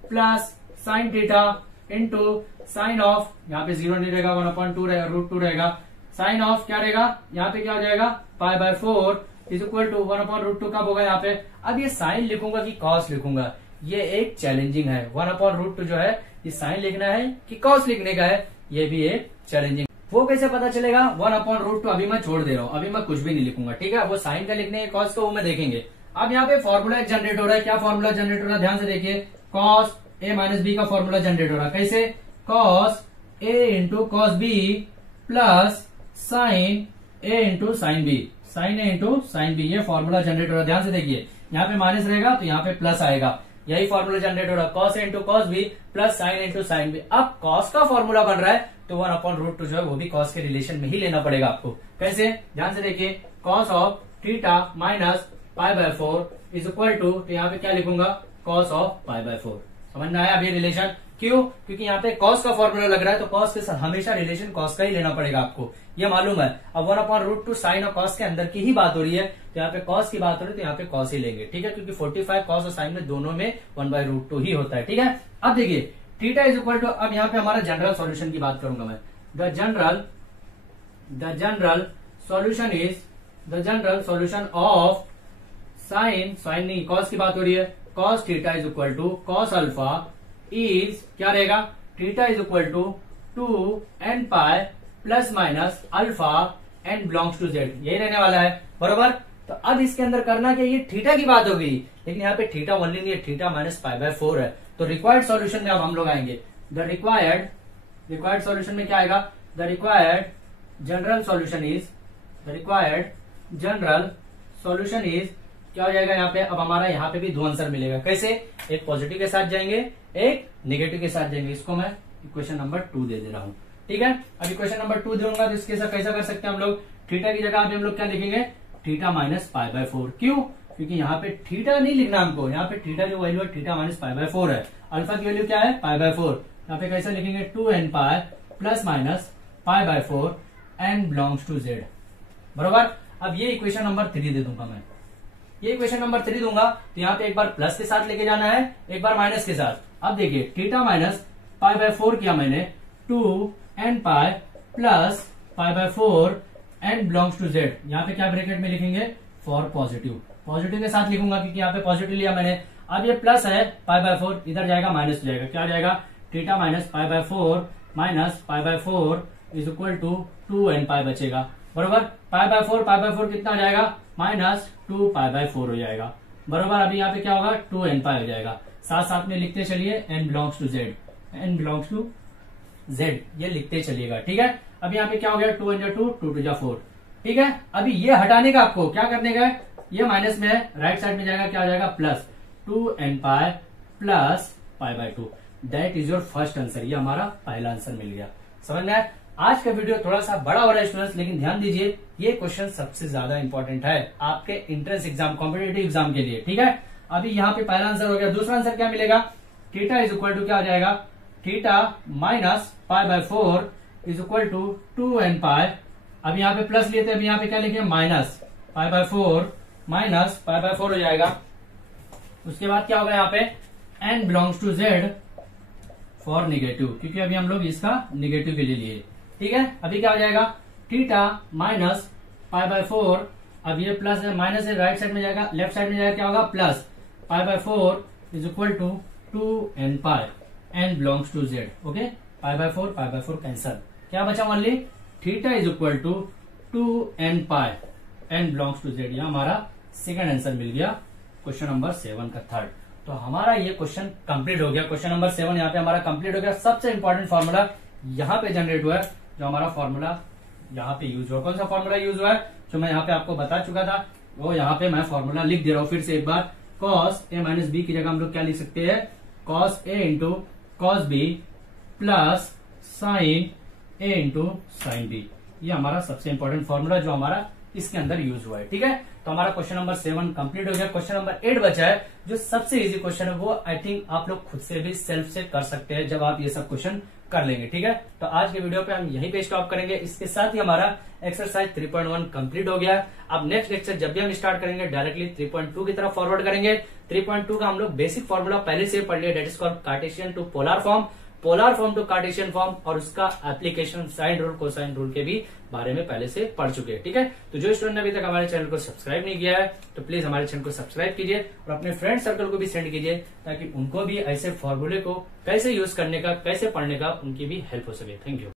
plus sine theta into sine of, यहाँ पे 0 नहीं रहेगा, 1/2 रहेगा, √2 रहेगा, साइन ऑफ क्या रहेगा, यहाँ पे क्या हो जाएगा π/4 इज इक्वल टू 1/√2 कब होगा यहाँ पे। अब ये साइन लिखूंगा कि कॉस लिखूंगा, ये एक चैलेंजिंग है, 1/√2 जो है ये साइन लिखना है कि कॉस लिखने का है, ये भी एक चैलेंजिंग। वो कैसे पता चलेगा, 1/√2 अभी मैं छोड़ दे रहा हूँ, अभी मैं कुछ भी नहीं लिखूंगा, ठीक है, वो साइन का लिखने है, कॉस का वो मैं देखेंगे। अब यहाँ पे फॉर्मूला जनरेट हो रहा है, क्या फॉर्मूला जनरेट हो रहा है, ध्यान से देखिए, कॉस a माइनस बी का फॉर्मूला जनरेट हो रहा है, कैसे, cos a into cos B plus sine a into sine B, sine a into sine B, ये फॉर्मूला जनरेट हो रहा है। ध्यान से देखिए, यहाँ पे माइनस रहेगा तो यहाँ पे प्लस आएगा, यही फॉर्मूला जनरेट हो रहा है, cos a into cos B plus sine into sine B. अब कॉस का फॉर्मूला बन रहा है तो 1/√2 जो है वो भी कॉस के रिलेशन में ही लेना पड़ेगा आपको। कैसे, ध्यान से देखिए, cos of theta minus π/4 is equal to, तो यहाँ पे क्या लिखूंगा, कॉस ऑफ π/4। समझ में आया अभी रिलेशन, क्यों, क्योंकि यहाँ पे कॉस का फॉर्मूला लग रहा है तो कॉस के साथ हमेशा रिलेशन कॉस का ही लेना पड़ेगा आपको, ये मालूम है। अब 1/√2 साइन और कॉस के अंदर की ही बात हो रही है, तो यहाँ पे कॉस की बात हो रही है तो यहाँ पे कॉस ही लेंगे, ठीक है, क्योंकि 45 कॉस और साइन में दोनों में 1/√2 ही होता है, ठीक है। अब देखिए थीटा इज इक्वल टू, अब यहाँ पे हमारा जनरल सॉल्यूशन की बात करूंगा मैं, the general solution of sine, sine नहीं कॉस की बात हो रही है, cos theta is equal to cos alpha is क्या रहेगा, theta is equal to 2n pi plus minus alpha n belongs to z, यही रहने वाला है, बरोबर। तो अब इसके अंदर करना क्या, ये थीटा की बात हो गई, लेकिन यहाँ पे थीटा ओनली नहीं है, थीटा माइनस π/4 है। तो रिक्वायर्ड सॉल्यूशन में अब हम लोग आएंगे, द रिक्वायर्ड सॉल्यूशन में क्या आएगा, the required general solution is क्या हो जाएगा यहाँ पे, अब हमारा यहाँ पे भी दो आंसर मिलेगा, कैसे, एक पॉजिटिव के साथ जाएंगे, एक नेगेटिव के साथ जाएंगे। इसको मैं इक्वेशन नंबर 2 दे दे रहा हूँ, ठीक है। अब इक्वेशन नंबर 2 दूंगा तो इसके साथ कैसा कर सकते हैं हम लोग, थीटा की जगह अभी हम लोग क्या लिखेंगे, थीटा माइनस π/4, क्यों, क्योंकि यहाँ पे थीटा नहीं लिखना हमको, यहाँ पे थीटा जो वैल्यू है थीटा माइनस π/4 है, अल्फा की वैल्यू क्या है π/4, यहाँ पे कैसे लिखेंगे 2n pi plus minus π/4 n belongs to z, बरोबर। अब ये इक्वेशन नंबर 3 दे दूंगा मैं, ये इक्वेशन नंबर 3 दूंगा तो यहाँ पे एक बार प्लस के साथ लेके जाना है, एक बार माइनस के साथ। अब देखिए थीटा माइनस π/4 किया मैंने, 2n pi plus π/4 n belongs to z, यहाँ पे क्या ब्रैकेट में लिखेंगे, फॉर पॉजिटिव, पॉजिटिव के साथ लिखूंगा क्योंकि यहाँ पे पॉजिटिव लिया मैंने। अब ये प्लस है π/4, इधर जाएगा माइनस जाएगा, क्या हो जाएगा, theta minus π/4 minus π/4 is equal to 2n pi बचेगा, बरोबर। π/4 कितना आ जाएगा, माइनस 2π/4 हो जाएगा, बरोबर। अभी यहाँ पे क्या होगा, 2n पाई हो जाएगा, साथ साथ में लिखते चलिए n बिलोंग्स टू z, ये लिखते चलिएगा, ठीक है। अब यहाँ पे क्या हो गया, 2 × 2 2 × 4, ठीक है। अभी ये हटाने का आपको क्या करने का है, ये माइनस में है, राइट साइड में जाएगा, क्या हो जाएगा, plus 2n pi plus π/2, that is your first answer, ये हमारा पहला आंसर मिल गया। समझ में आया। आज का वीडियो थोड़ा सा बड़ा हो रहा है स्टूडेंट्स, लेकिन ध्यान दीजिए ये क्वेश्चन सबसे ज्यादा इंपॉर्टेंट है आपके एंट्रेंस एग्जाम, कॉम्पिटेटिव एग्जाम के लिए, ठीक है। अभी यहाँ पे पहला आंसर हो गया, दूसरा आंसर क्या मिलेगा, थीटा इज इक्वल टू क्या हो जाएगा, theta minus π/4 is equal to 2n pi, अब यहाँ पे प्लस लिए थे, अभी यहाँ पे क्या लिखे, माइनस π/4 हो जाएगा। उसके बाद क्या होगा, यहाँ पे n belongs to z for negative, क्योंकि अभी हम लोग इसका नेगेटिव के लिए लिए, ठीक है। अभी क्या हो जाएगा, थीटा माइनस π/4, अब ये प्लस है माइनस है, राइट साइड में जाएगा, लेफ्ट साइड में जाएगा, क्या होगा, plus pi by 4 is equal to 2n pi, n belongs to z। Okay, pi by 4 cancel, क्या बचा only theta is equal to 2n pi, n belongs to z। यह हमारा सेकंड आंसर मिल गया question number 7 का third. तो हमारा ये question complete हो गया, क्वेश्चन नंबर 7 यहाँ पे हमारा कंप्लीट हो गया। सबसे इंपॉर्टेंट फॉर्मूला यहाँ पे जनरेट हुआ है, जो हमारा फॉर्मूला यहाँ पे यूज हुआ। कौन सा फॉर्मूला यूज हुआ है, जो मैं यहाँ पे आपको बता चुका था, वो यहाँ पे मैं फॉर्मूला लिख दे रहा हूँ फिर से एक बार। कॉस ए माइनस बी की जगह हम लोग क्या लिख सकते हैं, cos A into cos B plus sine A into sine B. ये हमारा सबसे इंपॉर्टेंट फॉर्मूला जो हमारा इसके अंदर यूज हुआ है। ठीक है, तो हमारा क्वेश्चन नंबर 7 कंप्लीट हो गया। क्वेश्चन नंबर 8 बचा है, जो सबसे इजी क्वेश्चन है, वो आई थिंक आप लोग खुद से भी सेल्फ से कर सकते हैं जब आप ये सब क्वेश्चन कर लेंगे। ठीक है, तो आज के वीडियो पे हम यहीं पे स्टॉप करेंगे। इसके साथ ही हमारा एक्सरसाइज 3.1 कंप्लीट हो गया। अब नेक्स्ट लेक्चर जब भी हम स्टार्ट करेंगे डायरेक्टली 3.2 की तरफ फॉरवर्ड करेंगे। 3.2 का हम लोग बेसिक फॉर्मूला पहले से पढ़ लिया, that is called Cartesian to polar form, polar form to Cartesian form, और उसका application sine rule cosine rule के भी बारे में पहले से पढ़ चुके हैं। ठीक है, तो जो स्टूडेंट ने अभी तक हमारे चैनल को सब्सक्राइब नहीं किया है तो प्लीज हमारे चैनल को सब्सक्राइब कीजिए और अपने फ्रेंड सर्कल को भी सेंड कीजिए, ताकि उनको भी ऐसे फॉर्मूले को कैसे यूज करने का, कैसे पढ़ने का, उनकी भी हेल्प हो सके। Thank you.